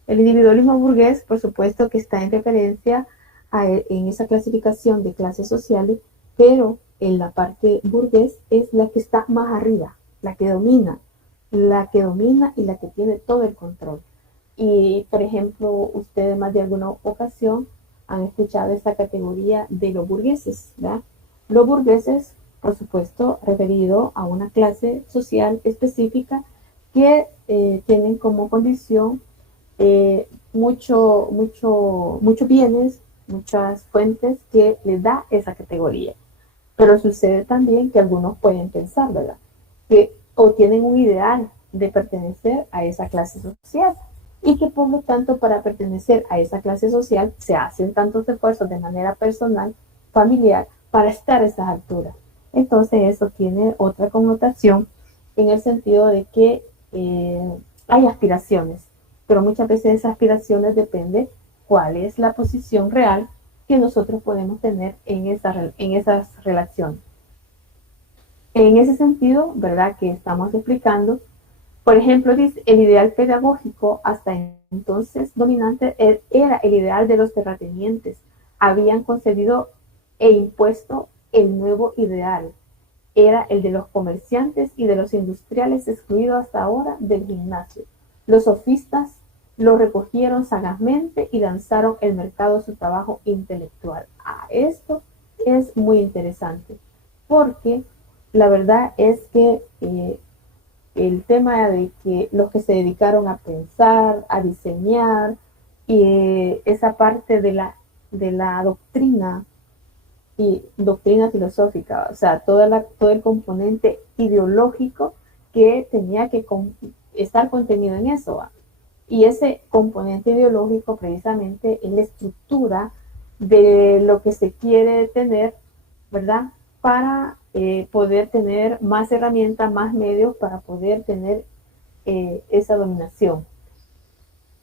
El individualismo burgués, por supuesto, que está en referencia en esa clasificación de clases sociales, pero en la parte burgués es la que está más arriba, la que domina y la que tiene todo el control. Y, por ejemplo, ustedes más de alguna ocasión han escuchado esta categoría de los burgueses, ¿verdad? Los burgueses, por supuesto, referido a una clase social específica que tienen como condición muchos bienes, muchas fuentes que les da esa categoría. Pero sucede también que algunos pueden pensar, ¿verdad?, que o tienen un ideal de pertenecer a esa clase social, y que por lo tanto para pertenecer a esa clase social se hacen tantos esfuerzos de manera personal, familiar, para estar a esas alturas. Entonces eso tiene otra connotación en el sentido de que hay aspiraciones, pero muchas veces esas aspiraciones dependen cuál es la posición real que nosotros podemos tener en esas relaciones. En ese sentido, ¿verdad?, que estamos explicando, por ejemplo, dice, el ideal pedagógico hasta entonces dominante era el ideal de los terratenientes. Habían concebido e impuesto el nuevo ideal. Era el de los comerciantes y de los industriales, excluido hasta ahora del gimnasio. Los sofistas lo recogieron sagazmente y lanzaron el mercado a su trabajo intelectual. Esto es muy interesante, porque la verdad es que el tema de que los que se dedicaron a pensar, a diseñar, y esa parte de la doctrina y doctrina filosófica, o sea, todo el componente ideológico que tenía que estar contenido en eso, ¿va? Y ese componente ideológico precisamente es la estructura de lo que se quiere tener, ¿verdad?, para poder tener más herramientas, más medios para poder tener esa dominación.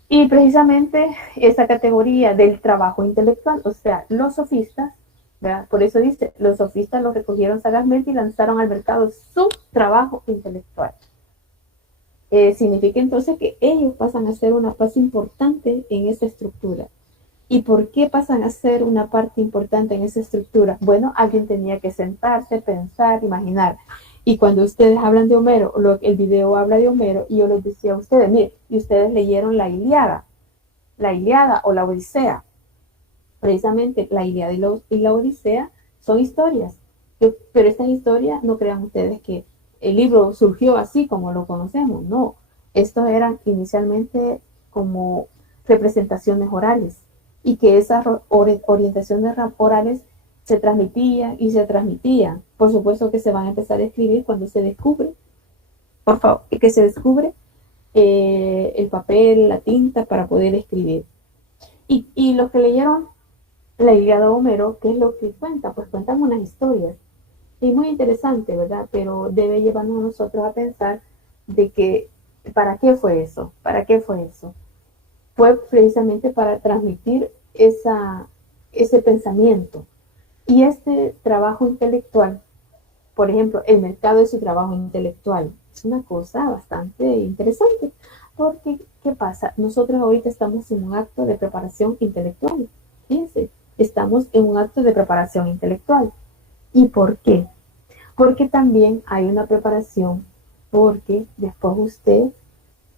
Y precisamente esa categoría del trabajo intelectual, o sea, los sofistas, ¿verdad?, por eso dice, los sofistas lo recogieron sagazmente y lanzaron al mercado su trabajo intelectual. Significa entonces que ellos pasan a ser una parte importante en esa estructura. ¿Y por qué pasan a ser una parte importante en esa estructura? Bueno, alguien tenía que sentarse, pensar, imaginar. Y cuando ustedes hablan de Homero, el video habla de Homero, y yo les decía a ustedes, miren, y ustedes leyeron la Ilíada o la Odisea. Precisamente la Ilíada y la Odisea son historias. Pero estas historias, no crean ustedes que el libro surgió así como lo conocemos, no. Estos eran inicialmente como representaciones orales, y que esas orientaciones orales se transmitían y se transmitían. Por supuesto que se van a empezar a escribir cuando se descubre, por favor, que se descubre el papel, la tinta para poder escribir. Y los que leyeron la Ilíada de Homero, ¿qué es lo que cuenta? Pues cuentan unas historias. Y muy interesante, ¿verdad? Pero debe llevarnos a nosotros a pensar de que, ¿para qué fue eso? ¿Para qué fue eso? Fue precisamente para transmitir ese pensamiento. Y este trabajo intelectual, por ejemplo, el mercado de su trabajo intelectual, es una cosa bastante interesante. Porque, ¿qué pasa? Nosotros ahorita estamos en un acto de preparación intelectual. Fíjense, estamos en un acto de preparación intelectual. ¿Y por qué? Porque también hay una preparación, porque después usted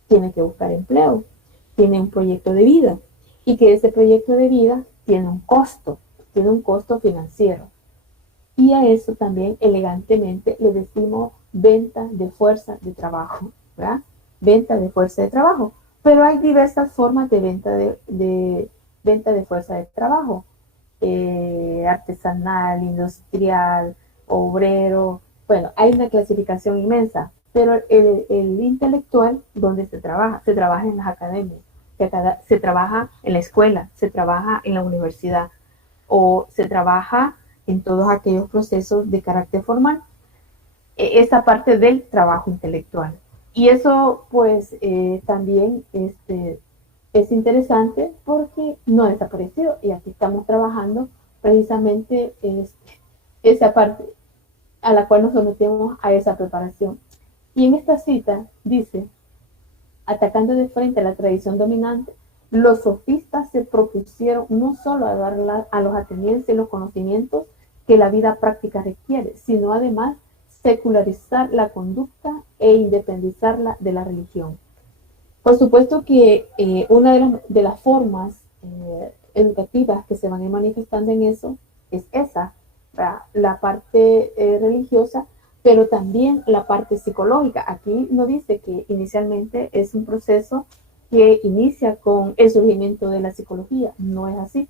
tiene que buscar empleo, tiene un proyecto de vida, y que ese proyecto de vida tiene un costo financiero. Y a eso también elegantemente le decimos venta de fuerza de trabajo, ¿verdad? Venta de fuerza de trabajo. Pero hay diversas formas de venta venta de fuerza de trabajo. Artesanal, industrial, obrero. Bueno, hay una clasificación inmensa. Pero el intelectual, ¿dónde se trabaja? Se trabaja en las academias, se trabaja en la escuela, se trabaja en la universidad, o se trabaja en todos aquellos procesos de carácter formal. Esa parte del trabajo intelectual. Y eso, pues, también es interesante porque no ha desaparecido. Y aquí estamos trabajando precisamente esa parte a la cual nos sometemos a esa preparación. Y en esta cita dice, atacando de frente a la tradición dominante, los sofistas se propusieron no solo a dar a los atenienses los conocimientos que la vida práctica requiere, sino además secularizar la conducta e independizarla de la religión. Por supuesto que una de las formas educativas que se van a ir manifestando en eso es esa, ¿verdad? La parte religiosa, pero también la parte psicológica. Aquí no dice que inicialmente es un proceso que inicia con el surgimiento de la psicología, no es así,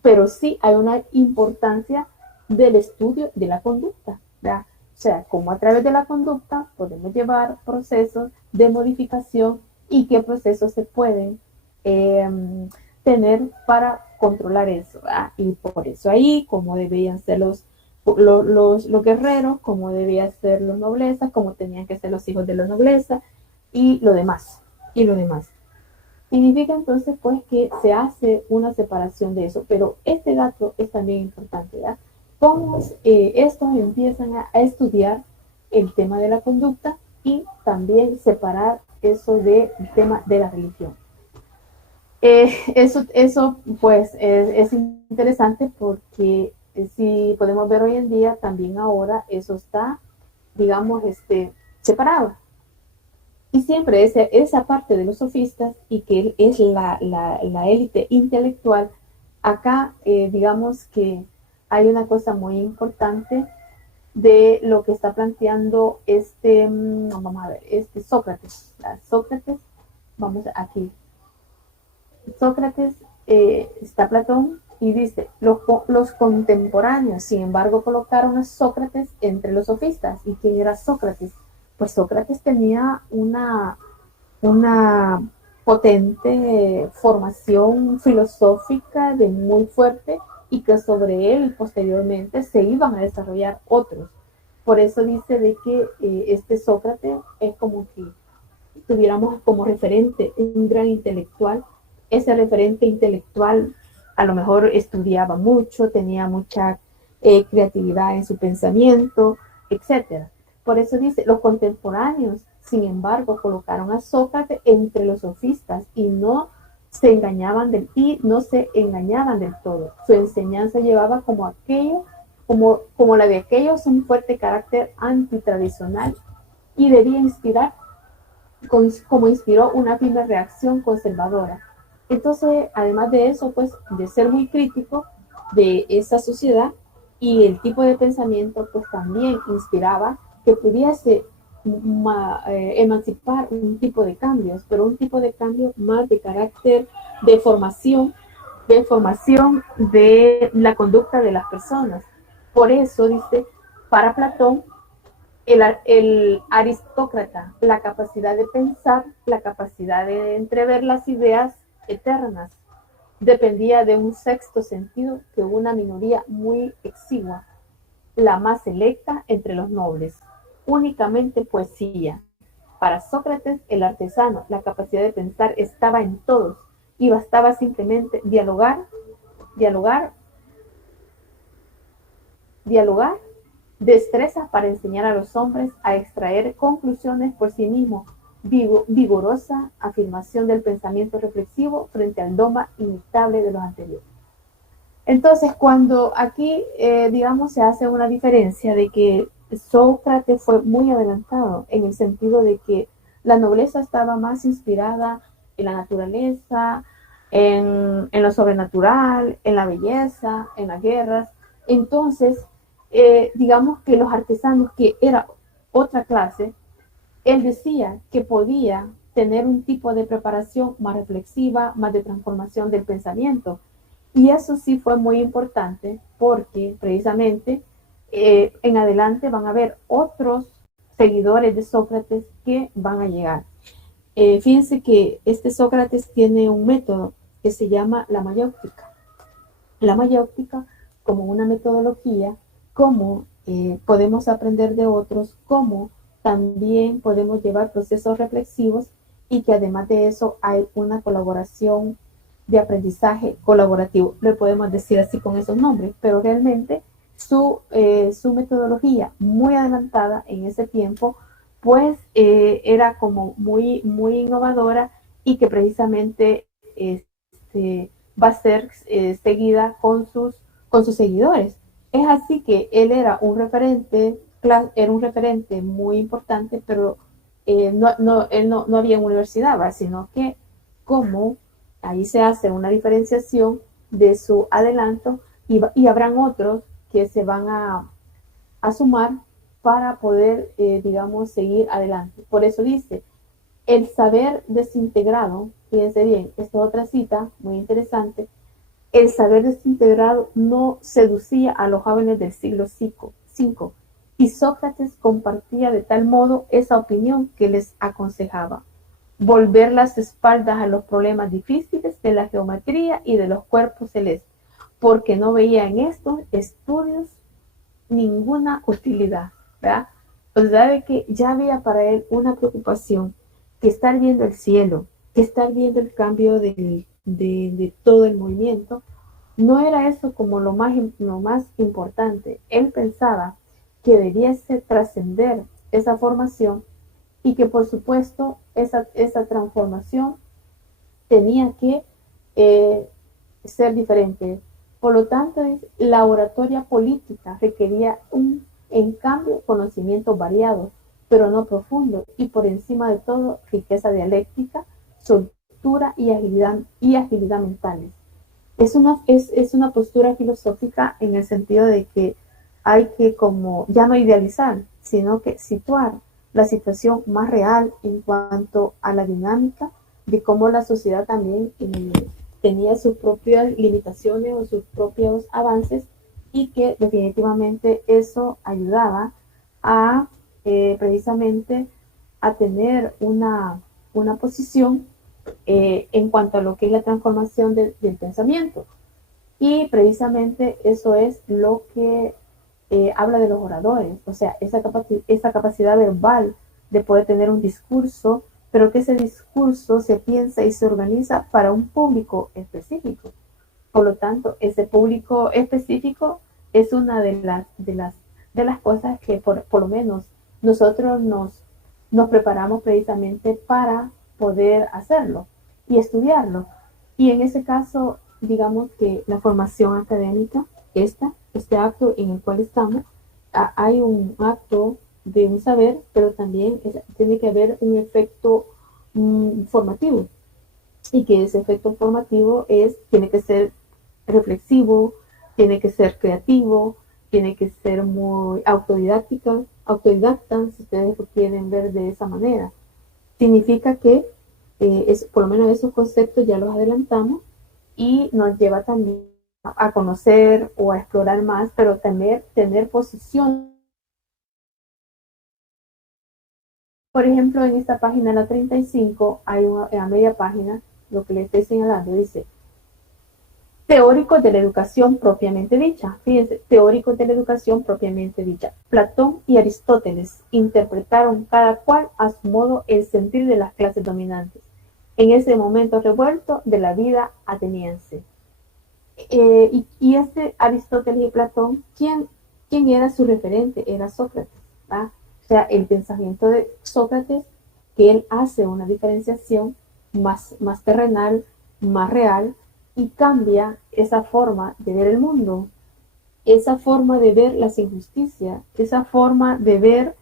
pero sí hay una importancia del estudio de la conducta, ¿verdad? O sea, cómo a través de la conducta podemos llevar procesos de modificación y qué procesos se pueden tener para controlar eso, ¿verdad? Y por eso ahí, cómo debían ser los guerreros, cómo debían ser los noblezas, cómo tenían que ser los hijos de la nobleza y lo demás. Significa entonces pues que se hace una separación de eso, pero este dato es también importante, ¿verdad? Cómo estos empiezan a estudiar el tema de la conducta y también separar eso del tema de la religión. Eso pues es interesante porque si podemos ver hoy en día, también ahora eso está, digamos, separado. Y siempre esa parte de los sofistas y que es la élite intelectual, acá digamos que hay una cosa muy importante de lo que está planteando vamos a ver, Sócrates. Sócrates, vamos aquí. Sócrates, está Platón y dice, los contemporáneos, sin embargo, colocaron a Sócrates entre los sofistas. ¿Y quién era Sócrates? Pues Sócrates tenía una potente formación filosófica de muy fuerte y que sobre él posteriormente se iban a desarrollar otros. Por eso dice de que este Sócrates es como que tuviéramos como referente un gran intelectual. Ese referente intelectual a lo mejor estudiaba mucho, tenía mucha creatividad en su pensamiento, etc. Por eso dice, los contemporáneos, sin embargo, colocaron a Sócrates entre los sofistas y no se engañaban del todo. Su enseñanza llevaba como la de aquellos, un fuerte carácter antitradicional y debía inspirar, como inspiró una firme reacción conservadora. Entonces, además de eso, pues, de ser muy crítico de esa sociedad y el tipo de pensamiento, pues también inspiraba que pudiese emancipar un tipo de cambios, pero un tipo de cambio más de carácter de formación de la conducta de las personas. Por eso dice, para Platón, el aristócrata, la capacidad de pensar, la capacidad de entrever las ideas eternas, dependía de un sexto sentido que una minoría muy exigua, la más selecta entre los nobles. Únicamente poesía. Para Sócrates, el artesano, la capacidad de pensar estaba en todos y bastaba simplemente dialogar, destrezas para enseñar a los hombres a extraer conclusiones por sí mismos, vigorosa afirmación del pensamiento reflexivo frente al dogma imitable de los anteriores. Entonces, cuando aquí, digamos, se hace una diferencia de que Sócrates fue muy adelantado en el sentido de que la nobleza estaba más inspirada en la naturaleza, en lo sobrenatural, en la belleza, en las guerras. Entonces, digamos que los artesanos, que era otra clase, él decía que podía tener un tipo de preparación más reflexiva, más de transformación del pensamiento. Y eso sí fue muy importante porque precisamente en adelante van a haber otros seguidores de Sócrates que van a llegar. Fíjense que este Sócrates tiene un método que se llama la mayéutica. La mayéutica como una metodología, cómo podemos aprender de otros, cómo también podemos llevar procesos reflexivos y que además de eso hay una colaboración de aprendizaje colaborativo. Le podemos decir así con esos nombres, pero realmente su metodología muy adelantada en ese tiempo, pues era como muy innovadora y que precisamente va a ser seguida con sus seguidores. Es así que él era un referente muy importante, pero él no había en universidad, ¿va? Sino que como ahí se hace una diferenciación de su adelanto y habrán otros que se van a sumar para poder, digamos, seguir adelante. Por eso dice, el saber desintegrado, fíjense bien, esta es otra cita muy interesante, el saber desintegrado no seducía a los jóvenes del siglo V, y Sócrates compartía de tal modo esa opinión que les aconsejaba volver las espaldas a los problemas difíciles de la geometría y de los cuerpos celestes, porque no veía en estos estudios ninguna utilidad, ¿verdad? O sea, de que ya había para él una preocupación, que estar viendo el cielo, que estar viendo el cambio de todo el movimiento, no era eso como lo más importante. Él pensaba que debiese trascender esa formación y que por supuesto esa transformación tenía que ser diferente. Por lo tanto, la oratoria política requería en cambio, conocimientos variados, pero no profundos, y por encima de todo, riqueza dialéctica, soltura y agilidad mentales. Es una postura filosófica en el sentido de que hay que como ya no idealizar, sino que situar la situación más real en cuanto a la dinámica de cómo la sociedad también tenía sus propias limitaciones o sus propios avances, y que definitivamente eso ayudaba a precisamente a tener una posición en cuanto a lo que es la transformación del pensamiento. Y precisamente eso es lo que habla de los oradores, o sea, esa capacidad verbal de poder tener un discurso, pero que ese discurso se piensa y se organiza para un público específico. Por lo tanto, ese público específico es una de las cosas que por lo menos nosotros nos preparamos precisamente para poder hacerlo y estudiarlo. Y en ese caso, digamos que la formación académica, este acto en el cual estamos, hay un acto de un saber, pero también tiene que haber un efecto formativo, y que ese efecto formativo tiene que ser reflexivo, tiene que ser creativo, tiene que ser muy autodidacta, si ustedes lo quieren ver de esa manera. Significa que por lo menos esos conceptos ya los adelantamos, y nos lleva también a conocer o a explorar más, pero también tener posición Por ejemplo, en esta página, la 35, hay a media página, lo que le estoy señalando, dice, teóricos de la educación propiamente dicha. Fíjense, teóricos de la educación propiamente dicha. Platón y Aristóteles interpretaron cada cual a su modo el sentir de las clases dominantes en ese momento revuelto de la vida ateniense. Y este Aristóteles y Platón, ¿quién era su referente? Era Sócrates, ¿verdad? O sea, el pensamiento de Sócrates, que él hace una diferenciación más terrenal, más real, y cambia esa forma de ver el mundo, esa forma de ver las injusticias, esa forma de ver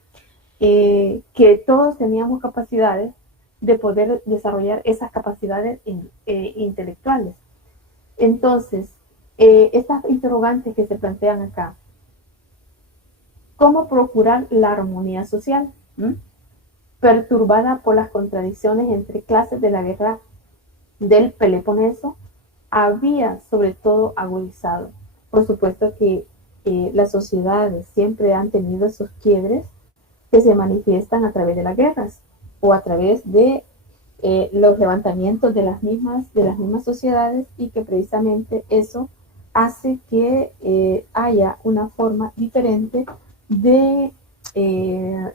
que todos teníamos capacidades de poder desarrollar esas capacidades intelectuales. Entonces, estas interrogantes que se plantean acá, ¿cómo procurar la armonía social? Perturbada por las contradicciones entre clases de la guerra del Peloponeso, había sobre todo agudizado. Por supuesto que las sociedades siempre han tenido esos quiebres que se manifiestan a través de las guerras o a través de los levantamientos de las mismas sociedades, y que precisamente eso hace que haya una forma diferente de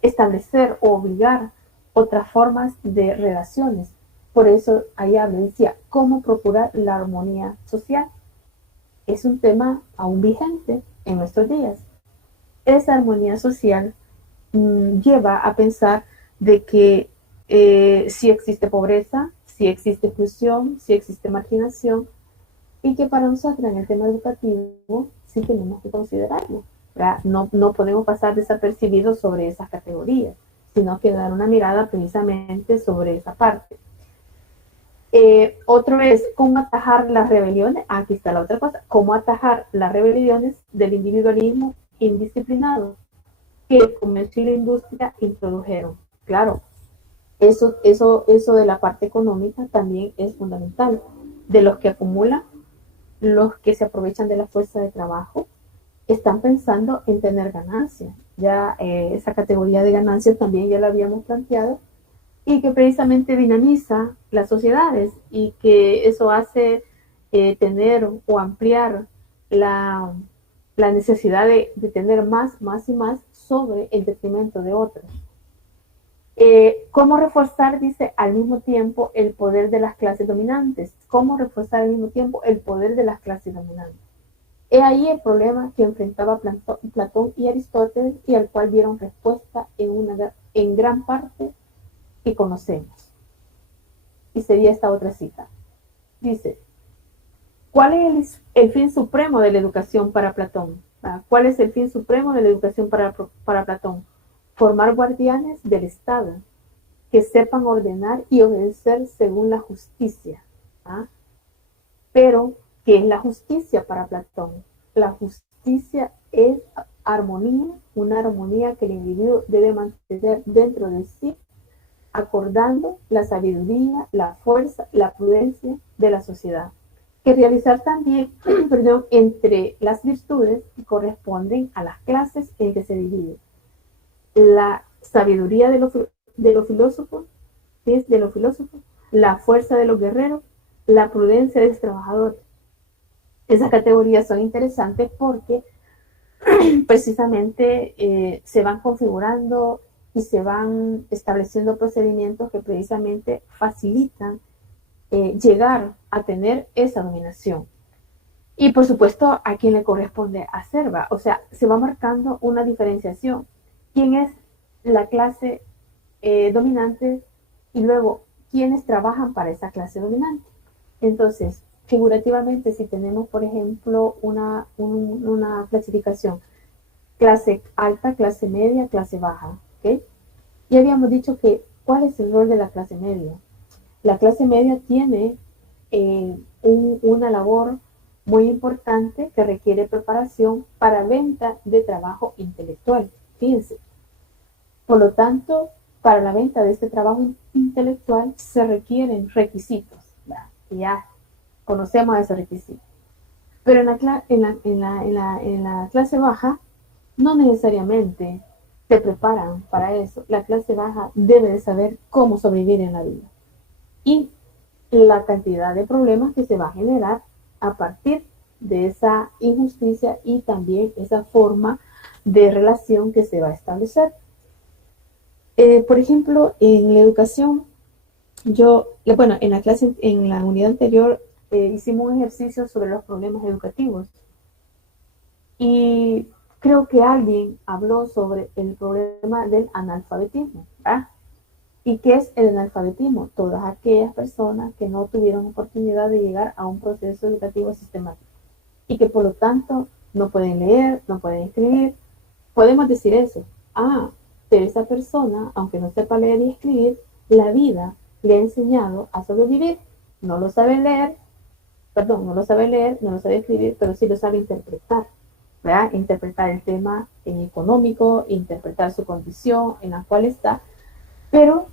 establecer o obligar otras formas de relaciones. Por eso ahí decía, ¿cómo procurar la armonía social? Es un tema aún vigente en nuestros días. Esa armonía social lleva a pensar de que sí existe pobreza, sí existe exclusión, sí existe marginación, y que para nosotros en el tema educativo sí tenemos que considerarlo, ¿verdad? No podemos pasar desapercibidos sobre esas categorías, sino que dar una mirada precisamente sobre esa parte. Otro es cómo atajar las rebeliones. Aquí está la otra cosa, cómo atajar las rebeliones del individualismo indisciplinado que el comercio y la industria introdujeron. Claro, eso de la parte económica también es fundamental. De los que acumulan, los que se aprovechan de la fuerza de trabajo, están pensando en tener ganancias. Ya esa categoría de ganancias también ya la habíamos planteado, y que precisamente dinamiza las sociedades, y que eso hace tener o ampliar la necesidad de tener más y más sobre el detrimento de otros. ¿Cómo reforzar, dice, al mismo tiempo el poder de las clases dominantes? ¿Cómo reforzar al mismo tiempo el poder de las clases dominantes? He ahí el problema que enfrentaba Platón y Aristóteles, y al cual dieron respuesta en gran parte que conocemos. Y sería esta otra cita. Dice, ¿cuál es el fin supremo de la educación para Platón? ¿Cuál es el fin supremo de la educación para Platón? Formar guardianes del Estado, que sepan ordenar y obedecer según la justicia. Pero, ¿qué es la justicia para Platón? La justicia es armonía, una armonía que el individuo debe mantener dentro de sí, acordando la sabiduría, la fuerza, la prudencia de la sociedad, que realizar también entre las virtudes que corresponden a las clases en que se divide. La sabiduría de los filósofos, la fuerza de los guerreros, la prudencia de los trabajadores. Esas categorías son interesantes porque precisamente se van configurando y se van estableciendo procedimientos que precisamente facilitan llegar a tener esa dominación. Y por supuesto, a quién le corresponde hacerla. O sea, se va marcando una diferenciación. ¿Quién es la clase dominante? Y luego, ¿quiénes trabajan para esa clase dominante? Entonces, figurativamente, si tenemos, por ejemplo, una clasificación, clase alta, clase media, clase baja, ¿ok? Y habíamos dicho que, ¿cuál es el rol de la clase media? La clase media tiene una labor muy importante que requiere preparación para venta de trabajo intelectual. Fíjense. Por lo tanto, para la venta de este trabajo intelectual se requieren requisitos, ¿verdad? Y ya conocemos esos requisitos. Pero en la clase baja no necesariamente te preparan para eso. La clase baja debe de saber cómo sobrevivir en la vida y la cantidad de problemas que se va a generar a partir de esa injusticia y también esa forma de relación que se va a establecer. Por ejemplo, en la educación, en la clase, en la unidad anterior, hicimos un ejercicio sobre los problemas educativos y creo que alguien habló sobre el problema del analfabetismo, ¿verdad? ¿Y qué es el analfabetismo? Todas aquellas personas que no tuvieron oportunidad de llegar a un proceso educativo sistemático y que por lo tanto no pueden leer, no pueden escribir. Podemos decir eso. Pero esa persona, aunque no sepa leer y escribir, la vida le ha enseñado a sobrevivir. No lo sabe leer, no lo sabe escribir, pero sí lo sabe interpretar, ¿verdad? Interpretar el tema económico, interpretar su condición en la cual está, pero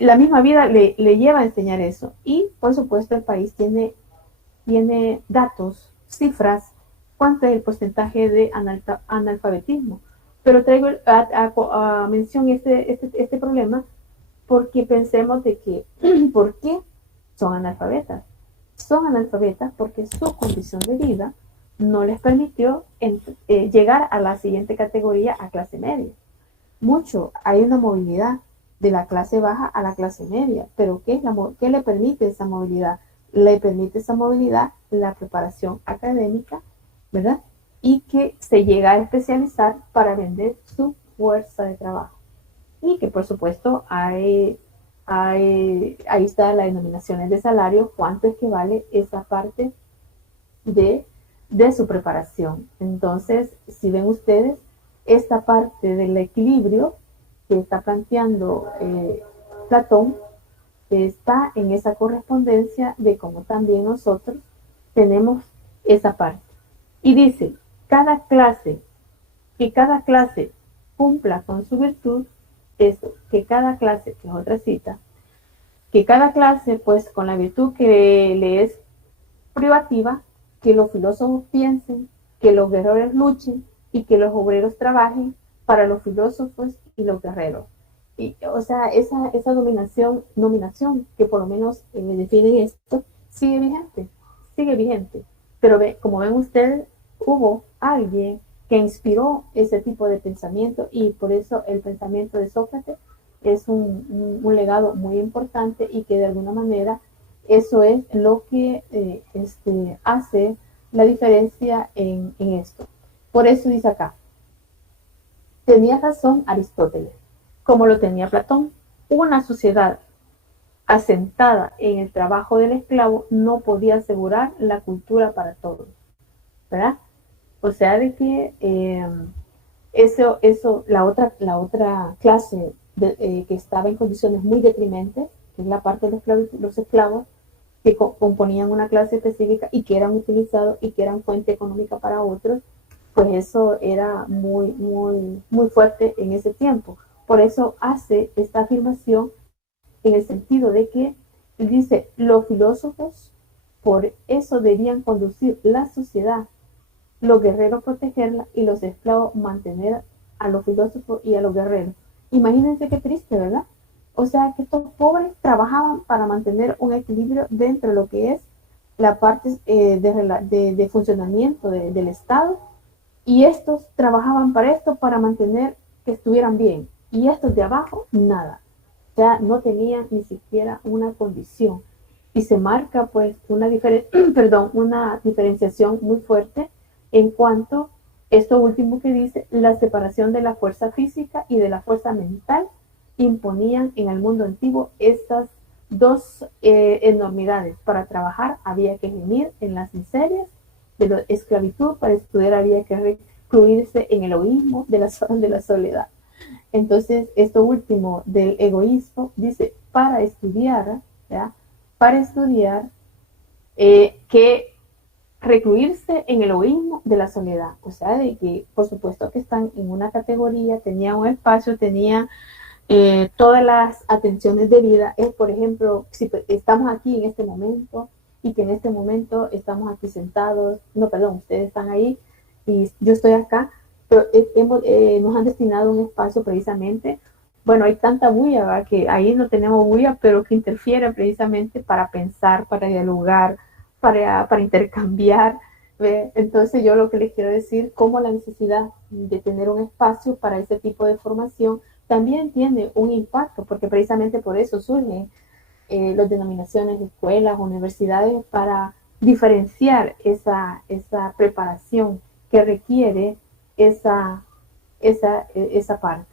la misma vida le lleva a enseñar eso. Y, por supuesto, el país tiene datos, cifras, cuánto es el porcentaje de analfabetismo. Pero traigo a mención este problema porque pensemos de que, ¿por qué son analfabetas? Son analfabetas porque su condición de vida no les permitió llegar a la siguiente categoría, a clase media. Hay una movilidad de la clase baja a la clase media, pero ¿qué le permite esa movilidad? Le permite esa movilidad la preparación académica, ¿verdad? Y que se llega a especializar para vender su fuerza de trabajo. Y que por supuesto ahí está la denominación de salario, cuánto es que vale esa parte de su preparación. Entonces, si ven ustedes, esta parte del equilibrio que está planteando Platón está en esa correspondencia de cómo también nosotros tenemos esa parte. Y dice, que cada clase cumpla con su virtud, que cada clase, que es otra cita, que cada clase, pues, con la virtud que le es privativa, que los filósofos piensen, que los guerreros luchen y que los obreros trabajen para los filósofos y los guerreros. Y, o sea, esa nominación que por lo menos define esto, sigue vigente. Pero como ven ustedes, hubo alguien que inspiró ese tipo de pensamiento y por eso el pensamiento de Sócrates es un legado muy importante y que de alguna manera eso es lo que hace la diferencia en esto. Por eso dice acá, tenía razón Aristóteles, como lo tenía Platón, una sociedad asentada en el trabajo del esclavo no podía asegurar la cultura para todos, ¿verdad? O sea, de que la otra clase que estaba en condiciones muy deprimentes, que es la parte de los esclavos, que componían una clase específica y que eran utilizados y que eran fuente económica para otros, pues eso era muy, muy, muy fuerte en ese tiempo. Por eso hace esta afirmación en el sentido de que dice, los filósofos por eso debían conducir la sociedad, los guerreros protegerla y los esclavos mantener a los filósofos y a los guerreros. Imagínense qué triste, ¿verdad? O sea, que estos pobres trabajaban para mantener un equilibrio dentro de lo que es la parte de funcionamiento del Estado, y estos trabajaban para esto, para mantener que estuvieran bien, y estos de abajo, nada. Ya no tenían ni siquiera una condición. Y se marca pues una diferenciación muy fuerte en cuanto a esto último que dice, la separación de la fuerza física y de la fuerza mental imponían en el mundo antiguo estas dos enormidades. Para trabajar había que gemir en las miserias de la esclavitud, para estudiar había que recluirse en el egoísmo de la soledad. Entonces, esto último del egoísmo dice, para estudiar, que recluirse en el egoísmo de la soledad. O sea, de que, por supuesto, que están en una categoría, tenían un espacio, tenían todas las atenciones de vida. Por ejemplo, si estamos aquí en este momento y que en este momento estamos aquí sentados, ustedes están ahí y yo estoy acá, pero nos han destinado un espacio precisamente. Bueno, hay tanta bulla, ¿verdad? Que ahí no tenemos bulla, pero que interfiere precisamente para pensar, para dialogar, para intercambiar. ¿Ve? Entonces yo lo que les quiero decir, como la necesidad de tener un espacio para ese tipo de formación también tiene un impacto, porque precisamente por eso surgen las denominaciones de escuelas, universidades, para diferenciar esa preparación que requiere esa parte.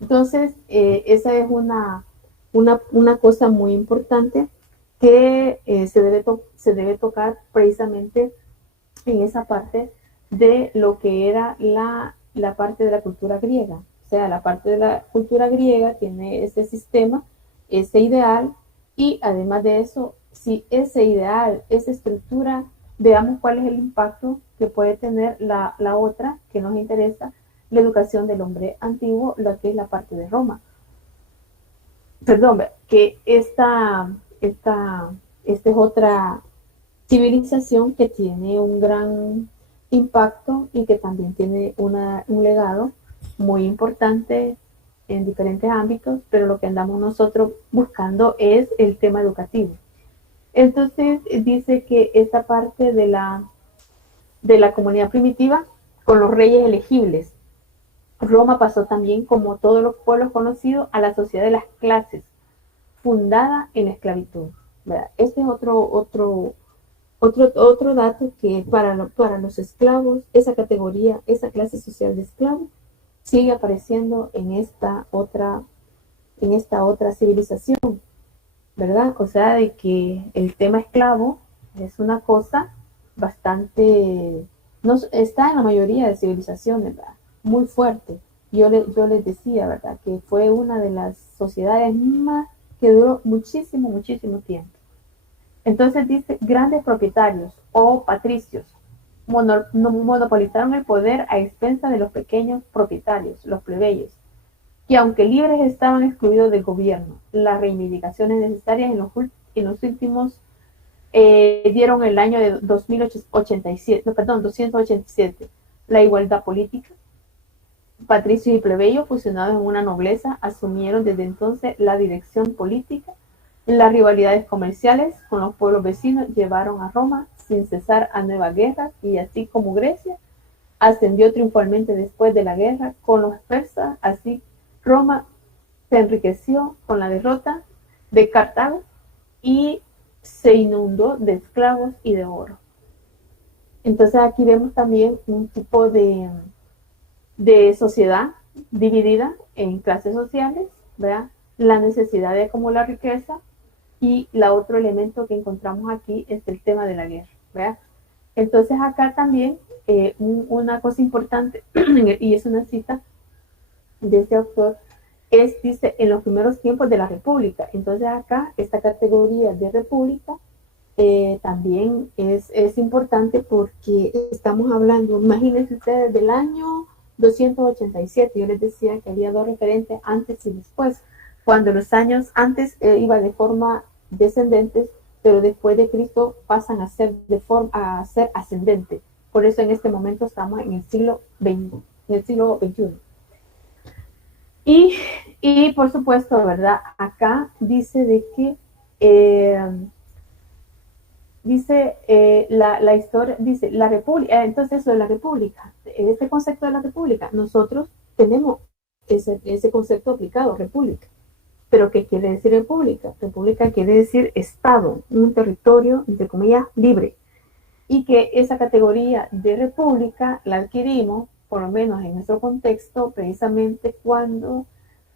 Entonces, esa es una cosa muy importante que se debe tocar precisamente en esa parte de lo que era la parte de la cultura griega. O sea, la parte de la cultura griega tiene ese sistema, ese ideal, y además de eso, si ese ideal, esa estructura, veamos cuál es el impacto que puede tener la otra que nos interesa, la educación del hombre antiguo, lo que es la parte de Roma. Perdón, que esta es otra civilización que tiene un gran impacto y que también tiene un legado muy importante en diferentes ámbitos, pero lo que andamos nosotros buscando es el tema educativo. Entonces dice que esta parte de la comunidad primitiva con los reyes elegibles. Roma pasó también, como todos los pueblos conocidos, a la sociedad de las clases, fundada en la esclavitud. ¿Verdad? Este es otro dato que para los esclavos, esa categoría, esa clase social de esclavos, sigue apareciendo en esta otra civilización, ¿verdad? O sea, de que el tema esclavo es una cosa bastante, no, está en la mayoría de civilizaciones, ¿verdad? Muy fuerte. Yo les decía, ¿verdad? Que fue una de las sociedades más que duró muchísimo tiempo. Entonces dice, grandes propietarios o patricios monopolizaron el poder a expensa de los pequeños propietarios, los plebeyos, que aunque libres estaban excluidos del gobierno. Las reivindicaciones necesarias en los últimos dieron el año de 287, la igualdad política. Patricios y plebeyos fusionados en una nobleza asumieron desde entonces la dirección política. Las rivalidades comerciales con los pueblos vecinos llevaron a Roma sin cesar a nuevas guerras, y así como Grecia ascendió triunfalmente después de la guerra con los persas, así Roma se enriqueció con la derrota de Cartago y se inundó de esclavos y de oro. Entonces aquí vemos también un tipo de sociedad dividida en clases sociales, ¿verdad? La necesidad de acumular riqueza, y el otro elemento que encontramos aquí es el tema de la guerra, ¿verdad? Entonces acá también una cosa importante, y es una cita de este autor, dice, en los primeros tiempos de la República. Entonces acá esta categoría de República también es importante, porque estamos hablando, imagínense ustedes, del año 287, yo les decía que había dos referentes antes y después. Cuando los años antes iba de forma descendente, pero después de Cristo pasan a ser ascendente. Por eso en este momento estamos en el siglo XXI. Y por supuesto, ¿verdad? Acá dice de que la historia, dice la república, entonces eso de la república, este concepto de la república, nosotros tenemos ese concepto aplicado, república. Pero ¿qué quiere decir república? República quiere decir estado, un territorio, entre comillas, libre. Y que esa categoría de república la adquirimos, por lo menos en nuestro contexto, precisamente cuando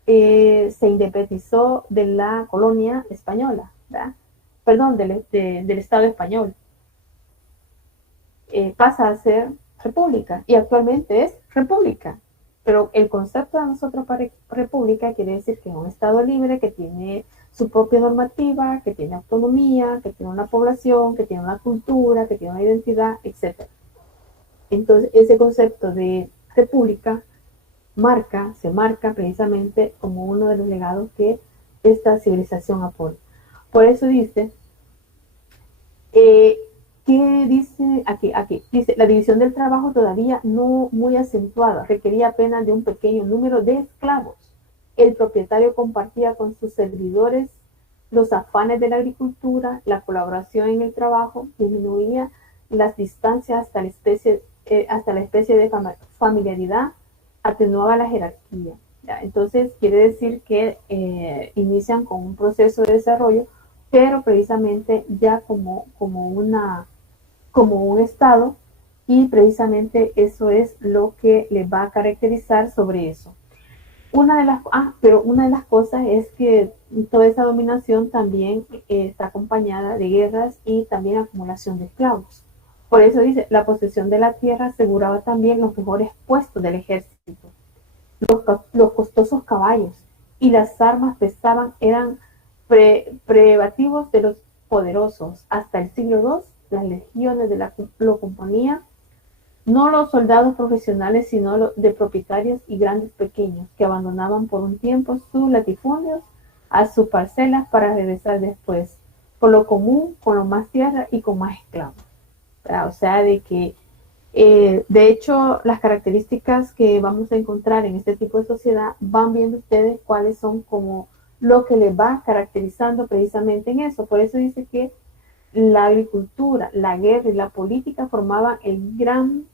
se independizó de la colonia española, ¿verdad? Perdón, del Estado español. Pasa a ser república, y actualmente es república. Pero el concepto de nosotros para república quiere decir que es un estado libre, que tiene su propia normativa, que tiene autonomía, que tiene una población, que tiene una cultura, que tiene una identidad, etc. Entonces, ese concepto de república se marca precisamente como uno de los legados que esta civilización aporta. Por eso dice, ¿Qué dice aquí? Dice, la división del trabajo todavía no muy acentuada, requería apenas de un pequeño número de esclavos. El propietario compartía con sus servidores los afanes de la agricultura, la colaboración en el trabajo, disminuía las distancias hasta la especie de familiaridad, atenuaba la jerarquía. ¿Ya? Entonces, quiere decir que inician con un proceso de desarrollo, pero precisamente ya como un estado, y precisamente eso es lo que les va a caracterizar sobre eso. Pero una de las cosas es que toda esa dominación también está acompañada de guerras y también acumulación de esclavos. Por eso dice, la posesión de la tierra aseguraba también los mejores puestos del ejército, los costosos caballos y las armas pesaban, eran privativos de los poderosos. Hasta el siglo II, las legiones lo componían no los soldados profesionales, sino los de propietarios y grandes pequeños, que abandonaban por un tiempo sus latifundios a sus parcelas para regresar después, por lo común, con lo más tierra y con más esclavos. O sea, de que, de hecho, las características que vamos a encontrar en este tipo de sociedad, van viendo ustedes cuáles son como lo que les va caracterizando precisamente en eso. Por eso dice que la agricultura, la guerra y la política formaban el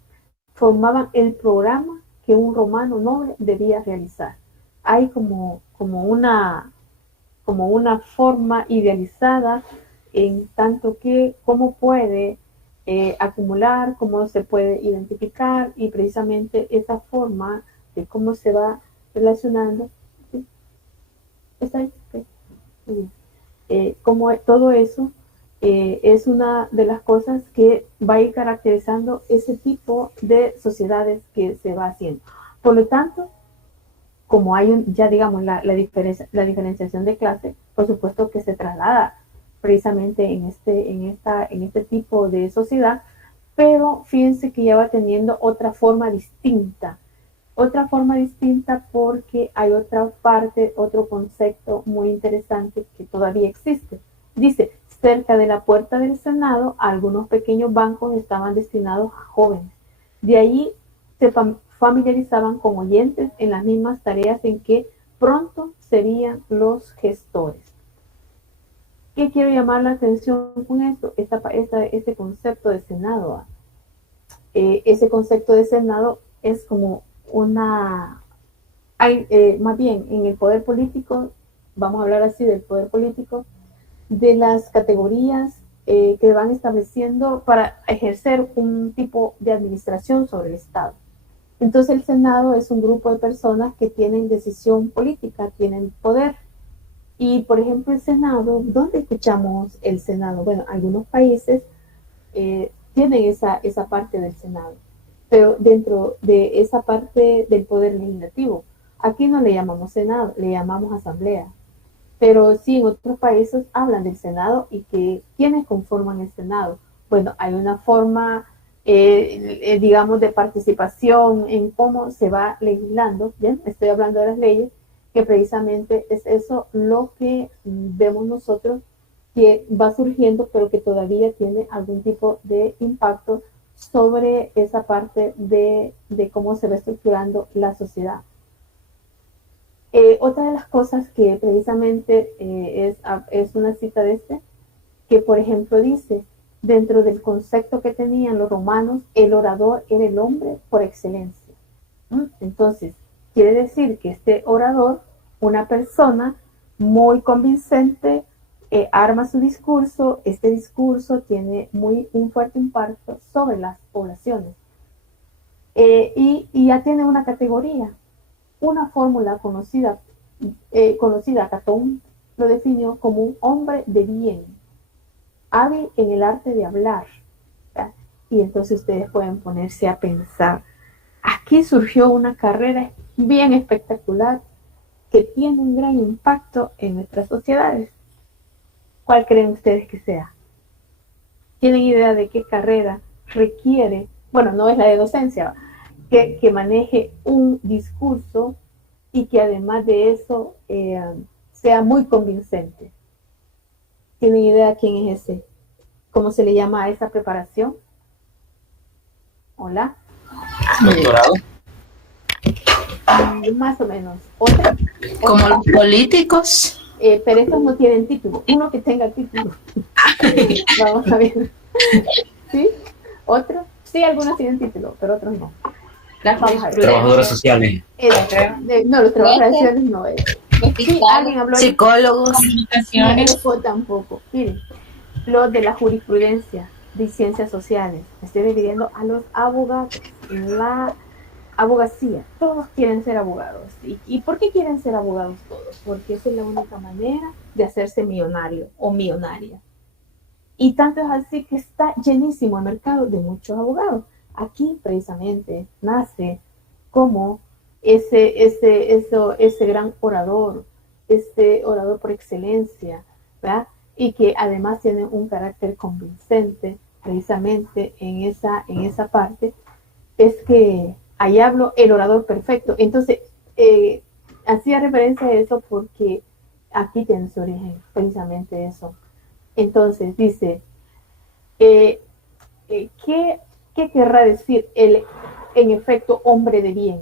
programa que un romano noble debía realizar. Hay como una forma idealizada en tanto que cómo puede acumular, cómo se puede identificar, y precisamente esa forma de cómo se va relacionando. ¿Sí? ¿Está ahí? Okay. Muy bien. Como todo eso es una de las cosas que va a ir caracterizando ese tipo de sociedades que se va haciendo. Por lo tanto, como hay ya digamos la diferenciación de clase, por supuesto que se traslada precisamente en este tipo de sociedad, pero fíjense que ya va teniendo otra forma distinta porque hay otra parte, otro concepto muy interesante que todavía existe. Dice, cerca de la puerta del Senado, algunos pequeños bancos estaban destinados a jóvenes. De allí se familiarizaban con oyentes en las mismas tareas en que pronto serían los gestores. ¿Qué quiero llamar la atención con esto? Este concepto de Senado. Ese concepto de Senado es como más bien en el poder político, vamos a hablar así del poder político, de las categorías que van estableciendo para ejercer un tipo de administración sobre el Estado. Entonces el Senado es un grupo de personas que tienen decisión política, tienen poder. Y por ejemplo el Senado, ¿dónde escuchamos el Senado? Bueno, algunos países tienen esa parte del Senado, pero dentro de esa parte del poder legislativo, aquí no le llamamos Senado, le llamamos Asamblea. Pero sí, en otros países hablan del Senado y que ¿quiénes conforman el Senado? Bueno, hay una forma, digamos, de participación en cómo se va legislando, ¿bien? Estoy hablando de las leyes, que precisamente es eso lo que vemos nosotros que va surgiendo, pero que todavía tiene algún tipo de impacto sobre esa parte de cómo se va estructurando la sociedad. Otra de las cosas que precisamente es una cita de que por ejemplo dice, dentro del concepto que tenían los romanos, el orador era el hombre por excelencia. Entonces, quiere decir que este orador, una persona muy convincente, arma su discurso, este discurso tiene un fuerte impacto sobre las poblaciones. Y ya tiene una categoría. Una fórmula conocida, Catón lo definió como un hombre de bien, hábil en el arte de hablar. ¿Verdad? Y entonces ustedes pueden ponerse a pensar, aquí surgió una carrera bien espectacular que tiene un gran impacto en nuestras sociedades. ¿Cuál creen ustedes que sea? ¿Tienen idea de qué carrera requiere? Bueno, no es la de docencia, que maneje un discurso y que además de eso sea muy convincente. ¿Tienen idea quién es ese? ¿Cómo se le llama a esa preparación? Hola. Doctorado. Más o menos. ¿Otra? Como los políticos. Pero estos no tienen título. Uno que tenga título. Vamos a ver. ¿Sí? ¿Otro? Sí, algunos tienen título, pero otros no. Vamos a ver. Trabajadoras sociales. No, los trabajadores sociales no es. Sí, alguien habló. Psicólogos. Comunicaciones. No, tampoco. Miren, los de la jurisprudencia de ciencias sociales. Estoy dividiendo a los abogados. La abogacía. Todos quieren ser abogados. ¿Y por qué quieren ser abogados todos? Porque esa es la única manera de hacerse millonario o millonaria. Y tanto es así que está llenísimo el mercado de muchos abogados. Aquí precisamente nace como ese gran orador, ese orador por excelencia, ¿verdad? Y que además tiene un carácter convincente, precisamente en esa parte, es que ahí hablo el orador perfecto. Entonces, hacía referencia a eso porque aquí tiene su origen, precisamente eso. Entonces, dice, ¿qué querrá decir en efecto, hombre de bien?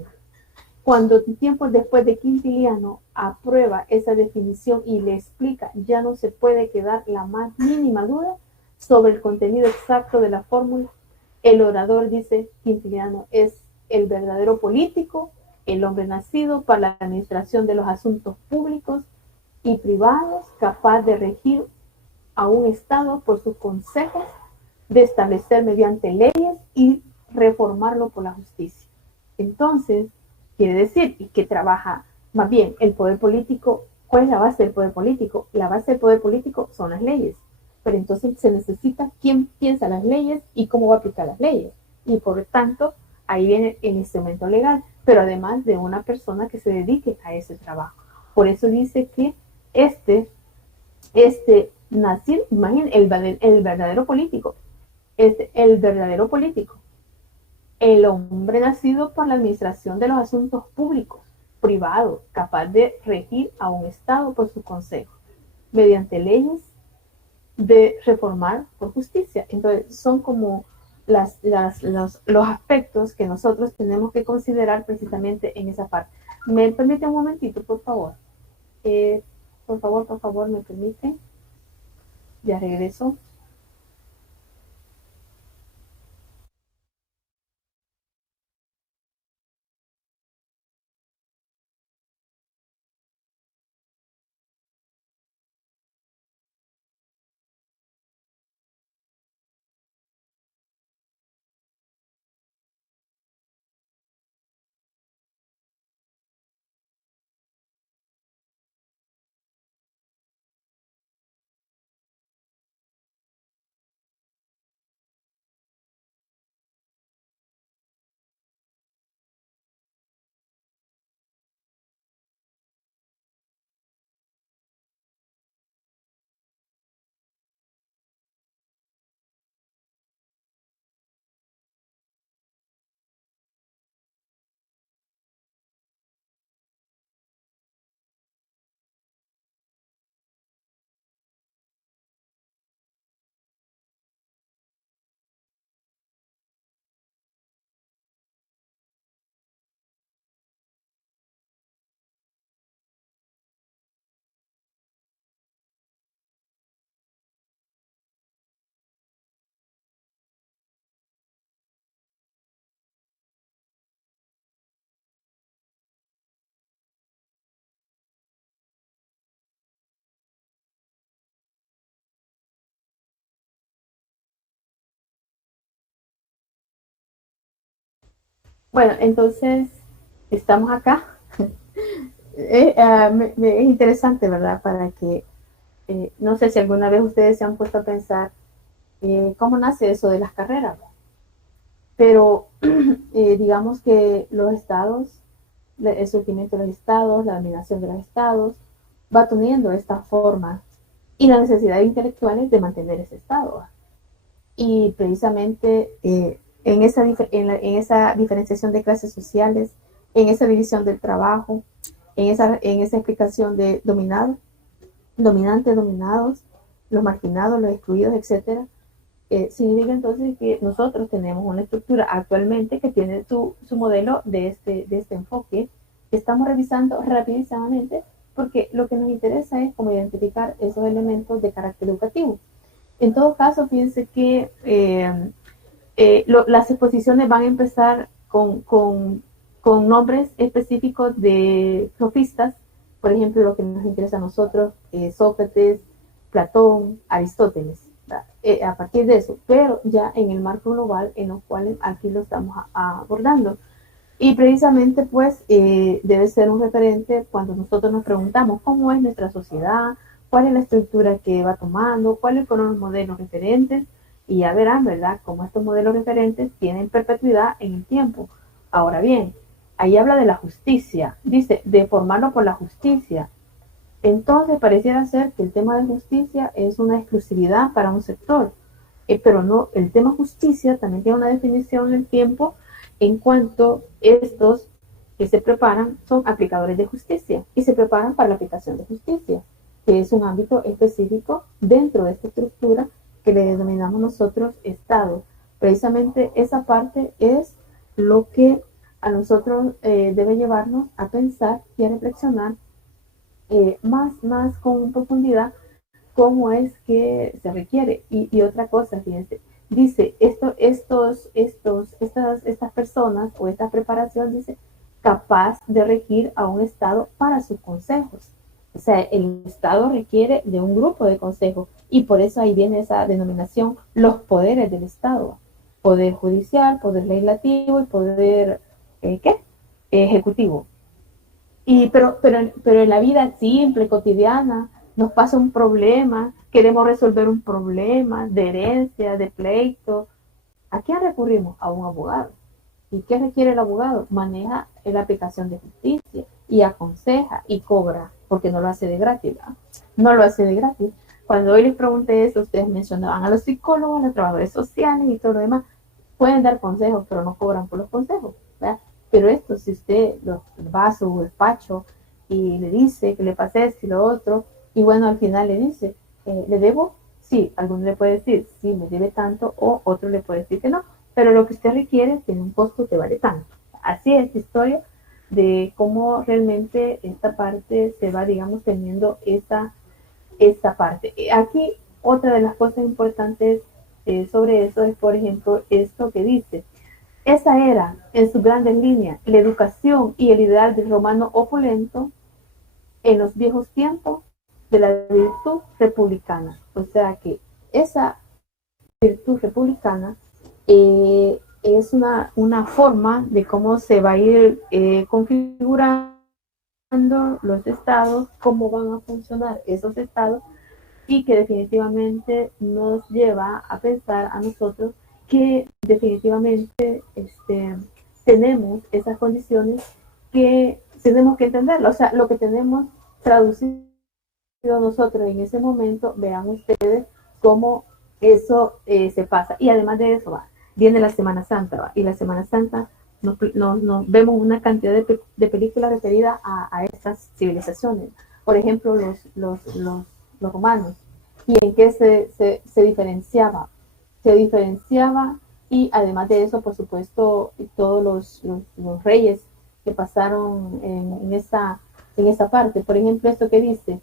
Cuando tiempos después de Quintiliano aprueba esa definición y le explica, ya no se puede quedar la más mínima duda sobre el contenido exacto de la fórmula. El orador, dice Quintiliano, es el verdadero político, el hombre nacido para la administración de los asuntos públicos y privados, capaz de regir a un Estado por sus consejos, de establecer mediante leyes y reformarlo por la justicia. Entonces, quiere decir que trabaja más bien el poder político. ¿Cuál es la base del poder político? La base del poder político son las leyes, pero entonces se necesita quién piensa las leyes y cómo va a aplicar las leyes, y por tanto ahí viene el instrumento legal, pero además de una persona que se dedique a ese trabajo. Por eso dice que nacer, imaginen, el verdadero político, el verdadero político, el hombre nacido por la administración de los asuntos públicos, privados, capaz de regir a un Estado por su consejo, mediante leyes, de reformar por justicia. Entonces, son como los aspectos que nosotros tenemos que considerar precisamente en esa parte. ¿Me permite un momentito, por favor? Por favor, ¿me permiten? Ya regreso. Bueno, entonces estamos acá. Es interesante, ¿verdad? Para que, no sé si alguna vez ustedes se han puesto a pensar cómo nace eso de las carreras. Pero digamos que los estados, el surgimiento de los estados, la dominación de los estados, va teniendo esta forma y la necesidad de intelectuales de mantener ese estado. Y precisamente en esa diferenciación de clases sociales, en esa división del trabajo, en esa explicación de dominado, dominantes, dominados, los marginados, los excluidos, etcétera, significa entonces que nosotros tenemos una estructura actualmente que tiene su modelo de este enfoque, que estamos revisando rapidísimamente, porque lo que nos interesa es cómo identificar esos elementos de carácter educativo. En todo caso, fíjense que las exposiciones van a empezar con nombres específicos de sofistas, por ejemplo, lo que nos interesa a nosotros, Sócrates, Platón, Aristóteles, a partir de eso, pero ya en el marco global en los cuales aquí lo estamos abordando. Y precisamente pues debe ser un referente cuando nosotros nos preguntamos cómo es nuestra sociedad, cuál es la estructura que va tomando, cuáles fueron los modelos referentes, y ya verán, ¿verdad?, cómo estos modelos referentes tienen perpetuidad en el tiempo. Ahora bien, ahí habla de la justicia, dice, de formarlo por la justicia. Entonces pareciera ser que el tema de justicia es una exclusividad para un sector, pero no, el tema justicia también tiene una definición en el tiempo en cuanto estos que se preparan son aplicadores de justicia y se preparan para la aplicación de justicia, que es un ámbito específico dentro de esta estructura que le denominamos nosotros Estado. Precisamente esa parte es lo que a nosotros debe llevarnos a pensar y a reflexionar más con profundidad cómo es que se requiere. Y otra cosa, fíjense, dice, estas personas o esta preparación, dice, capaz de regir a un Estado para sus consejos. O sea, el Estado requiere de un grupo de consejos y por eso ahí viene esa denominación, los poderes del Estado. Poder judicial, poder legislativo y poder, ejecutivo. Pero en la vida simple, cotidiana, nos pasa un problema, queremos resolver un problema de herencia, de pleito. ¿A quién recurrimos? A un abogado. ¿Y qué requiere el abogado? Maneja la aplicación de justicia y aconseja y cobra, porque no lo hace de gratis, ¿verdad? No lo hace de gratis. Cuando hoy les pregunté eso, ustedes mencionaban a los psicólogos, a los trabajadores sociales y todo lo demás. Pueden dar consejos, pero no cobran por los consejos, ¿verdad? Pero esto, si usted va a su despacho y le dice que le pase esto y lo otro, y bueno, al final le dice, ¿le debo? Sí, alguno le puede decir, sí, me debe tanto, o otro le puede decir que no, pero lo que usted requiere tiene un costo que vale tanto. Así es la historia de cómo realmente esta parte se va, digamos, teniendo esta parte. Aquí, otra de las cosas importantes sobre eso es, por ejemplo, esto que dice, esa era, en sus grandes líneas, la educación y el ideal del romano opulento en los viejos tiempos de la virtud republicana. O sea que esa virtud republicana es una forma de cómo se va a ir configurando los estados, cómo van a funcionar esos estados, y que definitivamente nos lleva a pensar a nosotros que definitivamente tenemos esas condiciones que tenemos que entenderlo. O sea, lo que tenemos traducido nosotros en ese momento, vean ustedes cómo eso se pasa. Y además de eso, viene la Semana Santa, y la Semana Santa nos vemos una cantidad de películas referidas a estas civilizaciones. Por ejemplo, los romanos. ¿Y en qué se diferenciaba? Se diferenciaba, y además de eso, por supuesto, todos los reyes que pasaron en esa parte. Por ejemplo, esto que dice,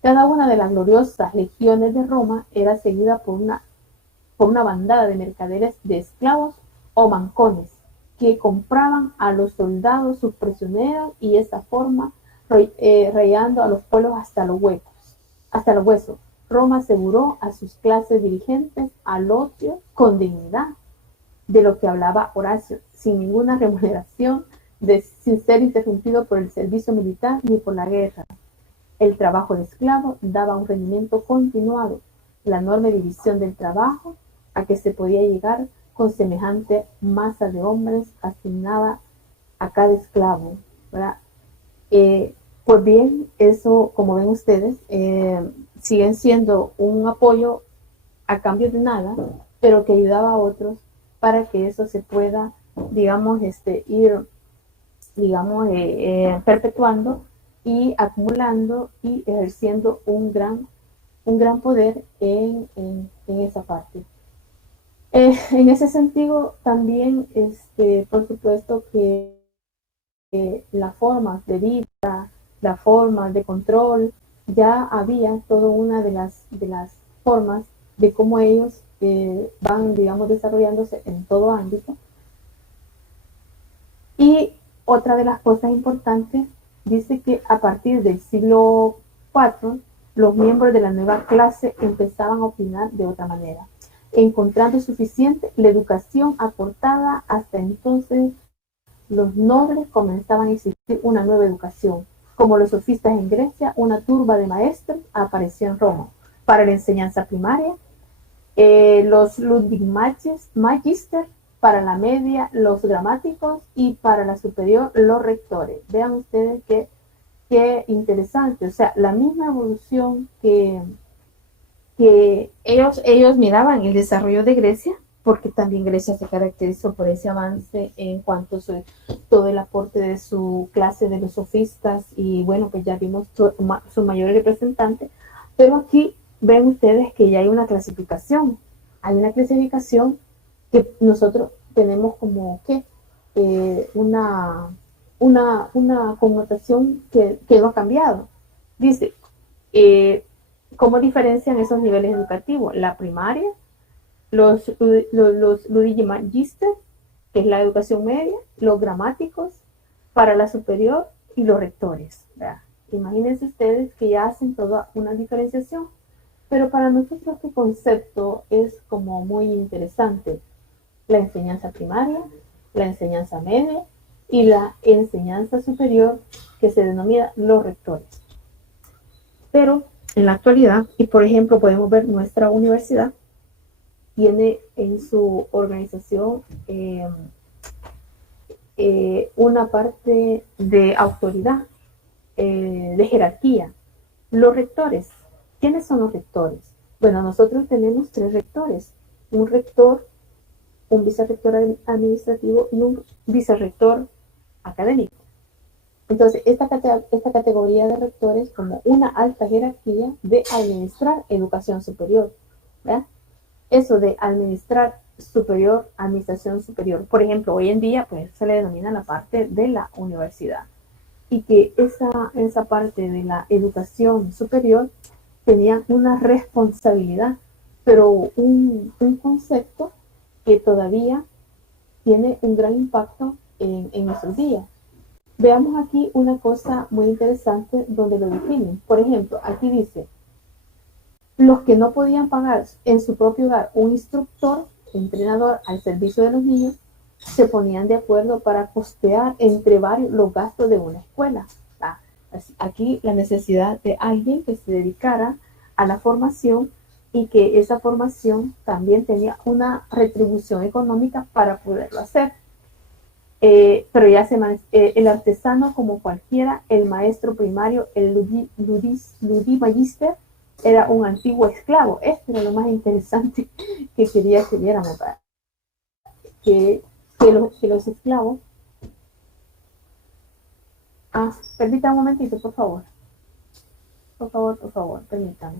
cada una de las gloriosas legiones de Roma era seguida por una bandada de mercaderes de esclavos o mancones que compraban a los soldados sus prisioneros, y esa forma rayando a los pueblos hasta los huesos. Roma aseguró a sus clases dirigentes al ocio con dignidad, de lo que hablaba Horacio, sin ninguna remuneración, sin ser interrumpido por el servicio militar ni por la guerra. El trabajo de esclavo daba un rendimiento continuado, la enorme división del trabajo a que se podía llegar con semejante masa de hombres asignada a cada esclavo, ¿verdad? Pues bien, eso, como ven ustedes, siguen siendo un apoyo a cambio de nada, pero que ayudaba a otros para que eso se pueda, digamos, ir, digamos, perpetuando y acumulando y ejerciendo un gran poder en esa parte. En ese sentido, también, por supuesto que las formas de vida, las formas de control, ya había toda una de las formas de cómo ellos van, digamos, desarrollándose en todo ámbito. Y otra de las cosas importantes dice que a partir del siglo IV, los miembros de la nueva clase empezaban a opinar de otra manera, encontrando suficiente la educación aportada hasta entonces. Los nobles comenzaban a exigir una nueva educación. Como los sofistas en Grecia, una turba de maestros apareció en Roma para la enseñanza primaria, los Ludwig-Magister, para la media los gramáticos y para la superior los rectores. Vean ustedes qué interesante, o sea, la misma evolución que ellos miraban el desarrollo de Grecia, porque también Grecia se caracterizó por ese avance en cuanto a todo el aporte de su clase de los sofistas, y bueno, pues ya vimos su mayor representante, pero aquí ven ustedes que ya hay una clasificación que nosotros tenemos como que una connotación que no ha cambiado. Dice, ¿cómo diferencian esos niveles educativos? La primaria, los Ludwig Magister, que es la educación media, los gramáticos, para la superior, y los rectores. ¿Verdad? Imagínense ustedes que ya hacen toda una diferenciación, pero para nosotros este concepto es como muy interesante. La enseñanza primaria, la enseñanza media y la enseñanza superior, que se denomina los rectores. Pero en la actualidad, y por ejemplo podemos ver nuestra universidad, tiene en su organización una parte de autoridad, de jerarquía. Los rectores. ¿Quiénes son los rectores? Bueno, nosotros tenemos 3 rectores. Un rector, un vicerrector administrativo y un vicerrector académico. Entonces, esta categoría de rectores como una alta jerarquía de administrar educación superior. ¿Verdad? Eso de administrar superior, administración superior. Por ejemplo, hoy en día pues se le denomina la parte de la universidad. Y que esa parte de la educación superior tenía una responsabilidad, pero un concepto que todavía tiene un gran impacto en nuestros días. Veamos aquí una cosa muy interesante donde lo definen. Por ejemplo, aquí dice, los que no podían pagar en su propio hogar un instructor, entrenador al servicio de los niños, se ponían de acuerdo para costear entre varios los gastos de una escuela. Aquí la necesidad de alguien que se dedicara a la formación y que esa formación también tenía una retribución económica para poderlo hacer. Pero ya el artesano como cualquiera, el maestro primario, el Ludwig Magister, era un antiguo esclavo. Esto era lo más interesante que quería que viéramos, que los esclavos. Permítame un momentito, por favor. Por favor, permítame.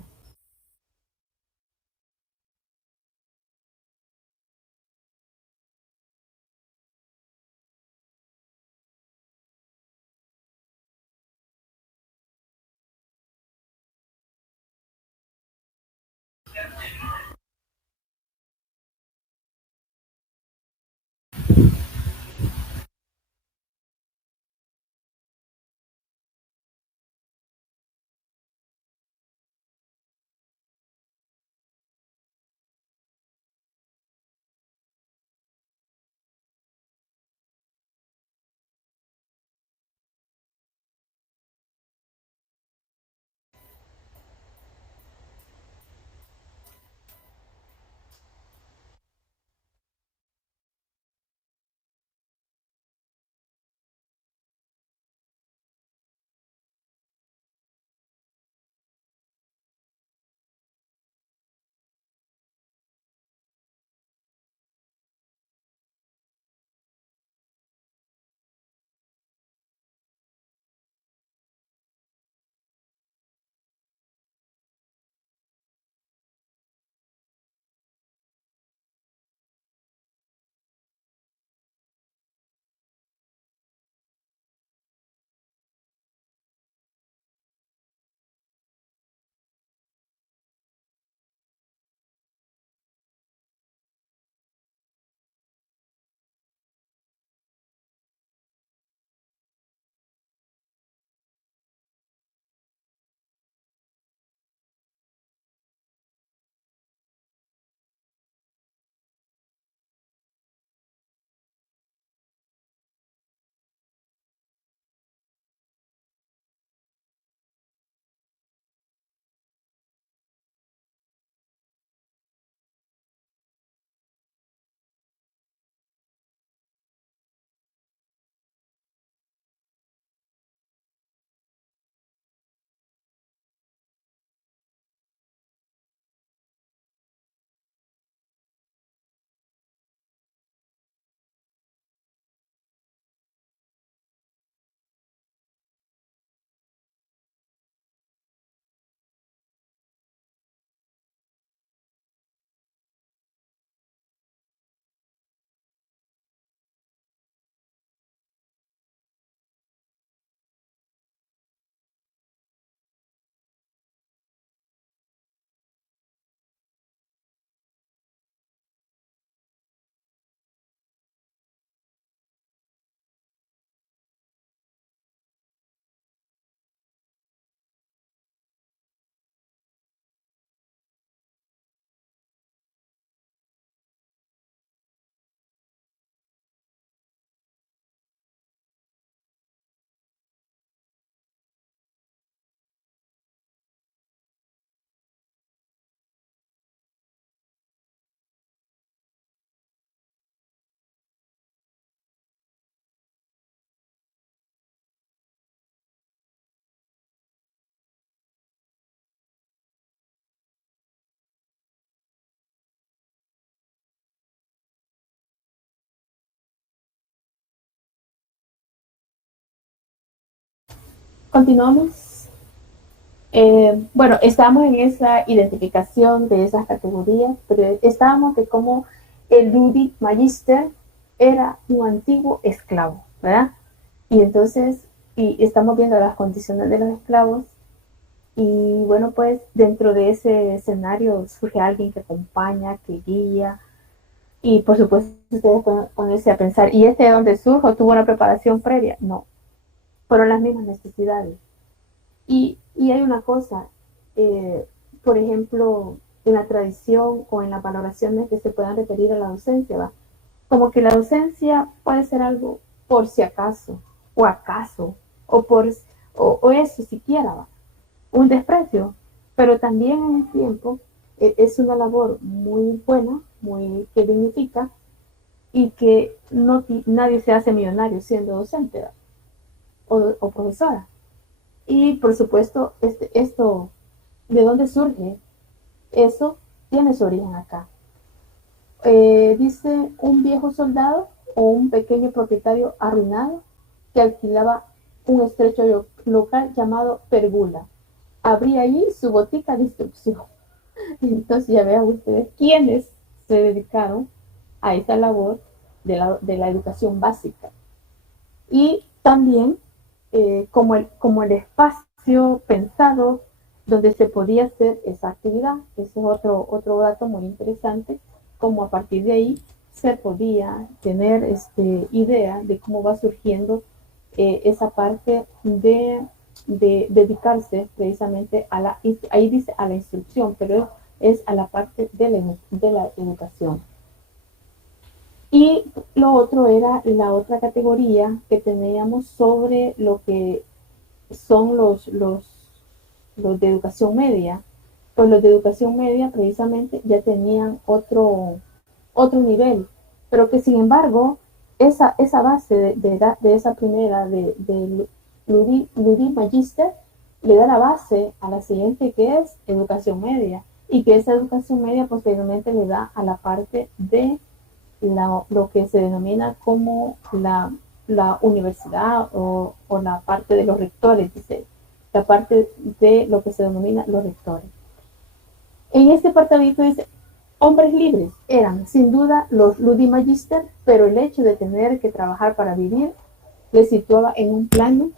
Continuamos. Bueno, estamos en esa identificación de esas categorías, pero estábamos de cómo el Ludi Magister era un antiguo esclavo, ¿verdad? Y entonces, y estamos viendo las condiciones de los esclavos, y bueno, pues dentro de ese escenario surge alguien que acompaña, que guía, y por supuesto ustedes pueden ponerse a pensar, ¿y este de dónde surge? ¿Tuvo una preparación previa? No, fueron las mismas necesidades. Y hay una cosa, por ejemplo, en la tradición o en las valoraciones que se puedan referir a la docencia, ¿va? Como que la docencia puede ser algo por si acaso, o acaso, o eso siquiera, ¿va? Un desprecio, pero también en el tiempo es una labor muy buena, muy que dignifica, y que nadie se hace millonario siendo docente, ¿va? O profesora. Y por supuesto, esto, ¿de dónde surge? Eso tiene su origen acá. Dice un viejo soldado o un pequeño propietario arruinado que alquilaba un estrecho local llamado Pergula. Abría allí su botica de instrucción. Entonces ya vean ustedes quiénes se dedicaron a esa labor de la educación básica. Y también como el espacio pensado donde se podía hacer esa actividad. Ese es otro dato muy interesante, como a partir de ahí se podía tener idea de cómo va surgiendo esa parte de dedicarse precisamente ahí dice a la instrucción, pero es a la parte de la educación. Y lo otro era la otra categoría que teníamos sobre lo que son los de educación media. Pues los de educación media precisamente ya tenían otro nivel, pero que sin embargo esa base de esa primera de Ludi Magister le da la base a la siguiente, que es educación media, y que esa educación media posteriormente le da a la parte de lo que se denomina como la universidad o la parte de los rectores, dice, la parte de lo que se denomina los rectores. En este apartadito dice, hombres libres eran sin duda los Ludi Magister, pero el hecho de tener que trabajar para vivir les situaba en un plano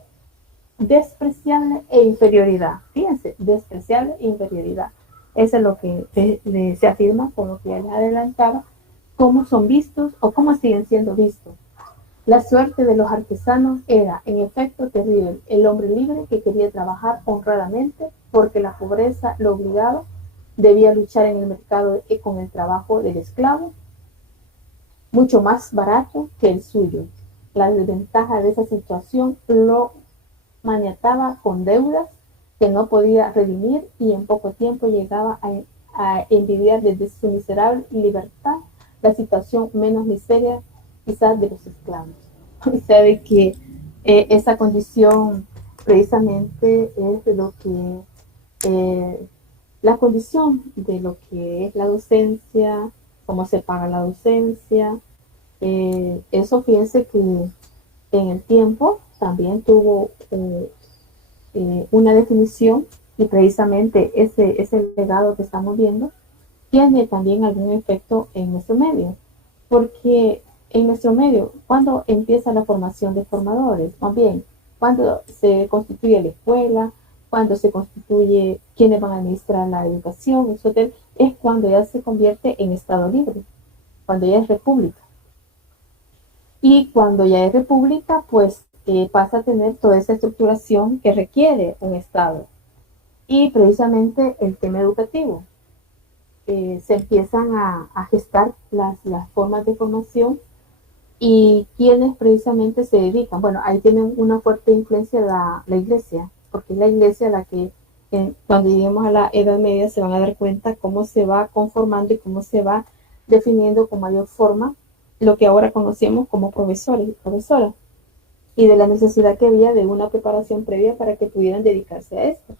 despreciable e inferioridad. Fíjense, despreciable e inferioridad. Eso es lo que se afirma, por lo que ya les adelantaba, cómo son vistos o cómo siguen siendo vistos. La suerte de los artesanos era, en efecto, terrible. El hombre libre que quería trabajar honradamente porque la pobreza lo obligaba, debía luchar en el mercado con el trabajo del esclavo, mucho más barato que el suyo. La desventaja de esa situación lo maniataba con deudas que no podía redimir y en poco tiempo llegaba a envidiar desde su miserable libertad la situación menos miseria quizás de los esclavos. O sea, de que esa condición precisamente es lo que la condición de lo que es la docencia, cómo se paga la docencia. Eso fíjense que en el tiempo también tuvo una definición, y precisamente ese legado que estamos viendo tiene también algún efecto en nuestro medio, porque en nuestro medio, ¿cuándo empieza la formación de formadores? Más bien, ¿cuándo se constituye la escuela? ¿Cuándo se constituye quiénes van a administrar la educación? Eso es cuando ya se convierte en Estado libre, cuando ya es república. Y cuando ya es república, pues pasa a tener toda esa estructuración que requiere un Estado. Y precisamente el tema educativo. Se empiezan a gestar las formas de formación y quienes precisamente se dedican. Bueno, ahí tienen una fuerte influencia la iglesia, porque es la iglesia la que cuando lleguemos a la Edad Media se van a dar cuenta cómo se va conformando y cómo se va definiendo con mayor forma lo que ahora conocemos como profesores y profesoras, y de la necesidad que había de una preparación previa para que pudieran dedicarse a esto,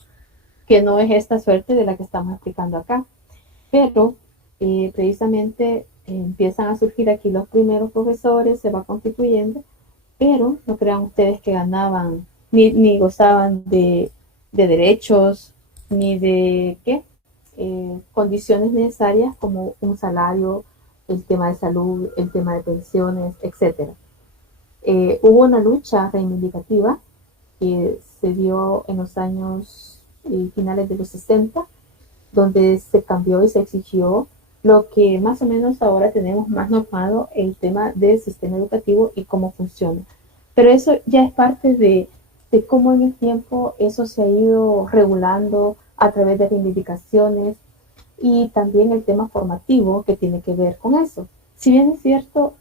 que no es esta suerte de la que estamos explicando acá. Pero precisamente empiezan a surgir aquí los primeros profesores, se va constituyendo, pero no crean ustedes que ganaban ni gozaban de derechos, ni de condiciones necesarias como un salario, el tema de salud, el tema de pensiones, etc. Hubo una lucha reivindicativa que se dio en los años finales de los 60, donde se cambió y se exigió lo que más o menos ahora tenemos más normado, el tema del sistema educativo y cómo funciona. Pero eso ya es parte de cómo en el tiempo eso se ha ido regulando a través de reivindicaciones y también el tema formativo que tiene que ver con eso. Si bien es cierto,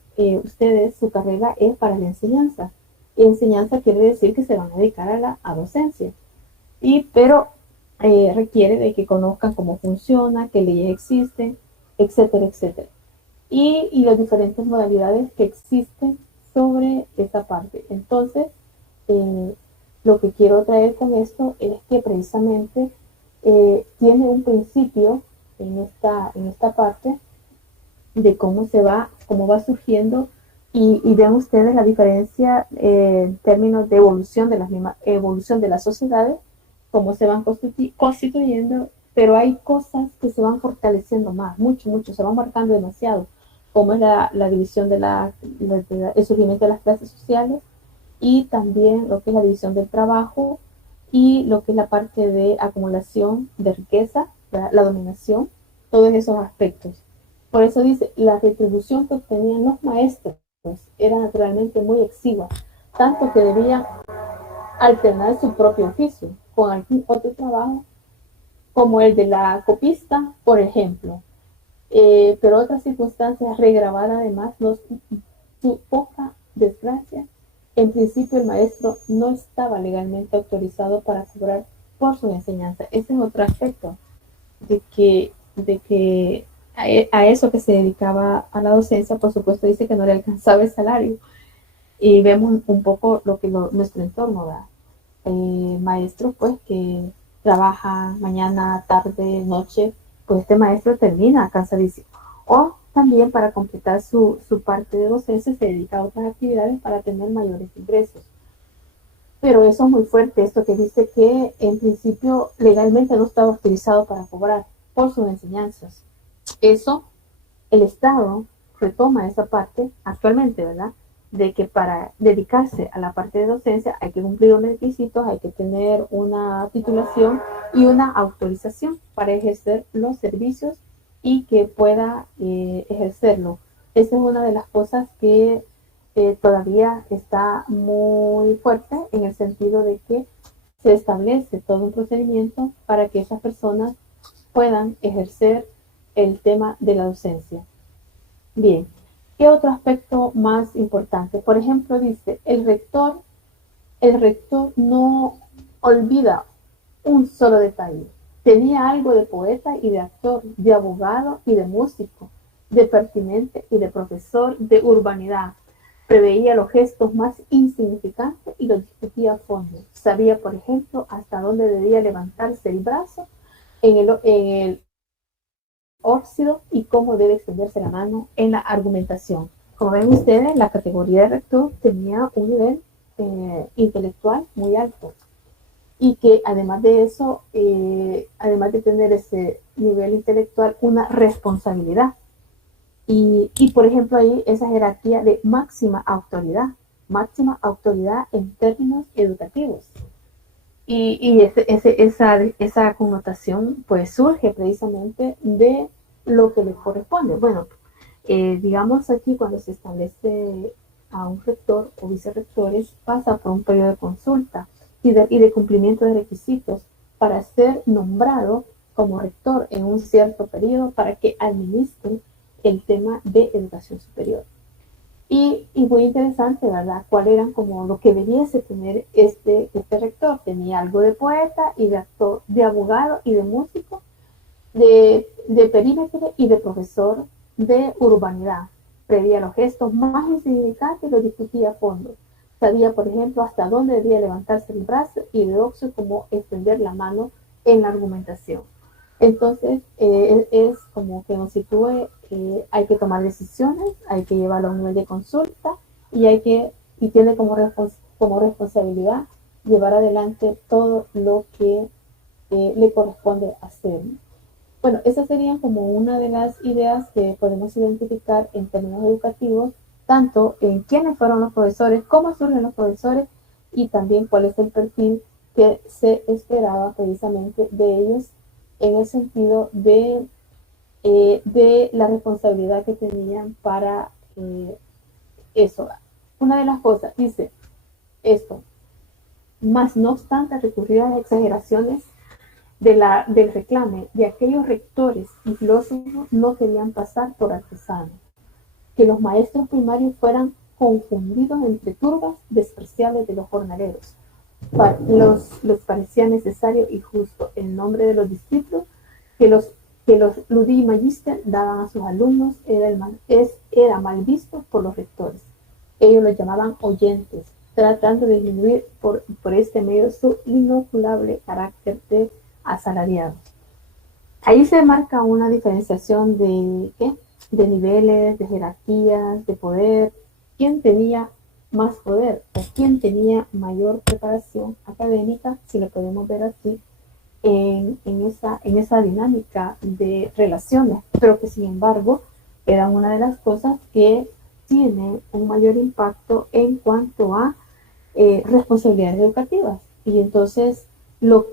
ustedes, su carrera es para la enseñanza. Y enseñanza quiere decir que se van a dedicar a la docencia. Pero requiere de que conozcan cómo funciona, qué leyes existen, etcétera, etcétera. Y las diferentes modalidades que existen sobre esa parte. Entonces, lo que quiero traer con esto es que precisamente tiene un principio en esta parte de cómo va surgiendo y vean ustedes la diferencia en términos de evolución de las sociedades, cómo se van constituyendo, pero hay cosas que se van fortaleciendo más, mucho, se van marcando demasiado, como es la división el surgimiento de las clases sociales y también lo que es la división del trabajo y lo que es la parte de acumulación de riqueza, la dominación, todos esos aspectos. Por eso dice, la retribución que obtenían los maestros era naturalmente muy exigua, tanto que debían alternar su propio oficio con algún otro trabajo, como el de la copista, por ejemplo. Pero otras circunstancias regraban además su poca desgracia. En principio, el maestro no estaba legalmente autorizado para cobrar por su enseñanza. Ese es otro aspecto de que a eso que se dedicaba a la docencia, por supuesto, dice que no le alcanzaba el salario. Y vemos un poco lo que nuestro entorno da. Maestros, pues, que trabaja mañana, tarde, noche, pues este maestro termina cansadísimo. O también para completar su parte de docencia se dedica a otras actividades para tener mayores ingresos. Pero eso es muy fuerte, esto que dice que en principio legalmente no estaba autorizado para cobrar por sus enseñanzas. Eso, el Estado retoma esa parte actualmente, ¿verdad? De que para dedicarse a la parte de docencia hay que cumplir unos requisitos, hay que tener una titulación y una autorización para ejercer los servicios y que pueda ejercerlo. Esa es una de las cosas que todavía está muy fuerte en el sentido de que se establece todo un procedimiento para que esas personas puedan ejercer el tema de la docencia. Bien, ¿qué otro aspecto más importante? Por ejemplo, dice, el rector no olvida un solo detalle. Tenía algo de poeta y de actor, de abogado y de músico, de pertinente y de profesor de urbanidad. Preveía los gestos más insignificantes y los discutía a fondo. Sabía, por ejemplo, hasta dónde debía levantarse el brazo en el óxido y cómo debe extenderse la mano en la argumentación. Como ven ustedes, la categoría de rector tenía un nivel intelectual muy alto y que además de eso, además de tener ese nivel intelectual, una responsabilidad. Y por ejemplo ahí esa jerarquía de máxima autoridad en términos educativos. Y esa connotación pues surge precisamente de lo que le corresponde. Bueno, digamos aquí cuando se establece a un rector o vicerrectores pasa por un periodo de consulta y de cumplimiento de requisitos para ser nombrado como rector en un cierto periodo para que administre el tema de educación superior. Y muy interesante, ¿verdad? ¿Cuál eran como lo que debiese tener este rector? Tenía algo de poeta y de actor, de abogado y de músico, de perímetro y de profesor de urbanidad. Preveía los gestos más insignificantes y los discutía a fondo. Sabía, por ejemplo, hasta dónde debía levantarse el brazo y de óxido cómo extender la mano en la argumentación. Entonces, es como que nos sitúe, hay que tomar decisiones, hay que llevarlo a un nivel de consulta y tiene como responsabilidad llevar adelante todo lo que le corresponde hacer. Bueno, esas serían como una de las ideas que podemos identificar en términos educativos, tanto en quiénes fueron los profesores, cómo surgen los profesores y también cuál es el perfil que se esperaba precisamente de ellos en el sentido de la responsabilidad que tenían para eso. Una de las cosas, dice esto, más no obstante recurrir a las exageraciones del reclame de aquellos rectores y filósofos no querían pasar por artesanos, que los maestros primarios fueran confundidos entre turbas despreciables de los jornaleros. Les parecía necesario y justo en nombre de los discípulos que los ludi y magister daban a sus alumnos era mal visto por los rectores. Ellos los llamaban oyentes, tratando de disminuir por este medio su inoculable carácter de asalariados. Ahí se marca una diferenciación de niveles, de jerarquías, de poder, quién tenía más poder o quién tenía mayor preparación académica, si lo podemos ver así, en esa dinámica de relaciones, pero que sin embargo era una de las cosas que tiene un mayor impacto en cuanto a responsabilidades educativas. Y entonces lo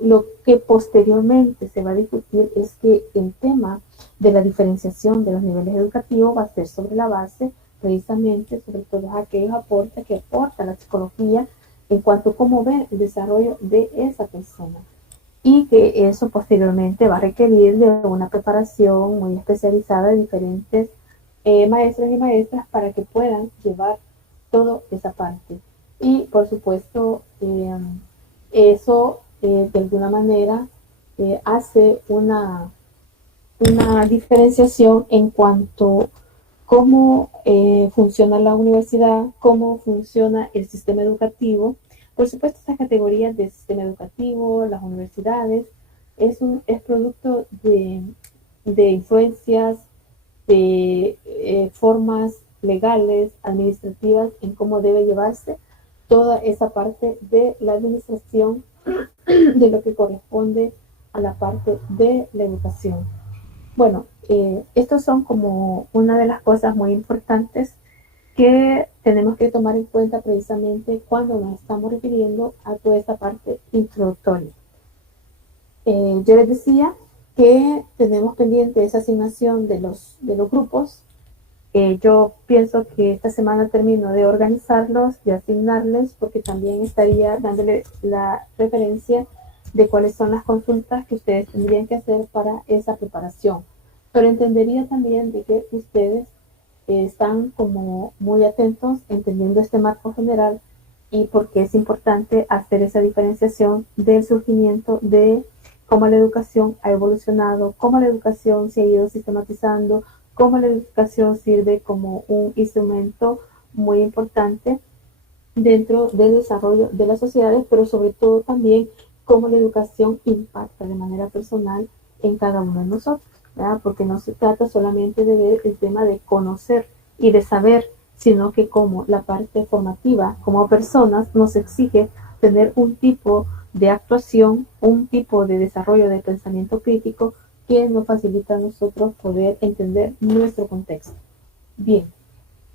que posteriormente se va a discutir es que el tema de la diferenciación de los niveles educativos va a ser sobre la base precisamente sobre todos aquellos aportes que aporta la psicología en cuanto a cómo ver el desarrollo de esa persona. Y que eso posteriormente va a requerir de una preparación muy especializada de diferentes maestros y maestras para que puedan llevar toda esa parte. Y por supuesto, eso de alguna manera hace una diferenciación en cuanto a cómo funciona la universidad, cómo funciona el sistema educativo. Por supuesto, estas categorías del sistema educativo, las universidades, es producto de influencias, de formas legales, administrativas, en cómo debe llevarse toda esa parte de la administración de lo que corresponde a la parte de la educación. Bueno, estos son como una de las cosas muy importantes que tenemos que tomar en cuenta precisamente cuando nos estamos refiriendo a toda esta parte introductoria. Yo les decía que tenemos pendiente esa asignación de los grupos. Yo pienso que esta semana termino de organizarlos, de asignarles, porque también estaría dándole la referencia de cuáles son las consultas que ustedes tendrían que hacer para esa preparación. Pero entendería también de que ustedes están como muy atentos, entendiendo este marco general y por qué es importante hacer esa diferenciación del surgimiento de cómo la educación ha evolucionado, cómo la educación se ha ido sistematizando, cómo la educación sirve como un instrumento muy importante dentro del desarrollo de las sociedades, pero sobre todo también cómo la educación impacta de manera personal en cada uno de nosotros, ¿verdad? Porque no se trata solamente de ver el tema de conocer y de saber, sino que como la parte formativa como personas nos exige tener un tipo de actuación, un tipo de desarrollo de pensamiento crítico que nos facilita a nosotros poder entender nuestro contexto. Bien,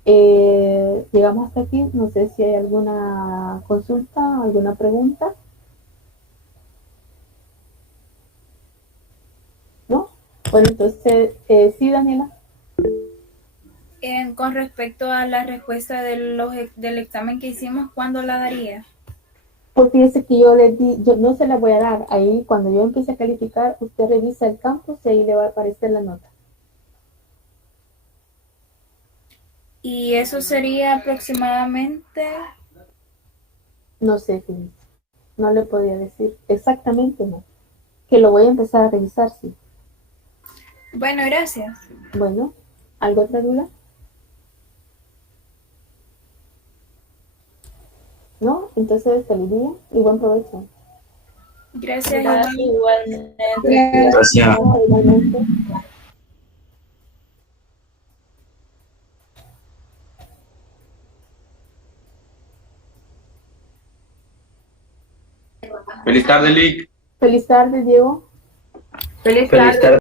llegamos hasta aquí. No sé si hay alguna consulta, alguna pregunta. ¿No? Bueno, entonces, sí, Daniela. Con respecto a la respuesta del examen que hicimos, ¿cuándo la daría? Pues fíjese que yo les di, yo no se la voy a dar. Ahí cuando yo empiece a calificar, usted revisa el campus y ahí le va a aparecer la nota. Y eso sería aproximadamente... No sé, no le podía decir exactamente, no. Que lo voy a empezar a revisar, sí. Bueno, gracias. Bueno, ¿algo otra duda? ¿No? Entonces, feliz día y buen provecho. Gracias. Igualmente. Gracias. Igualmente. Feliz tarde, Lick. Feliz tarde, Diego. Feliz Feliz tarde. tarde.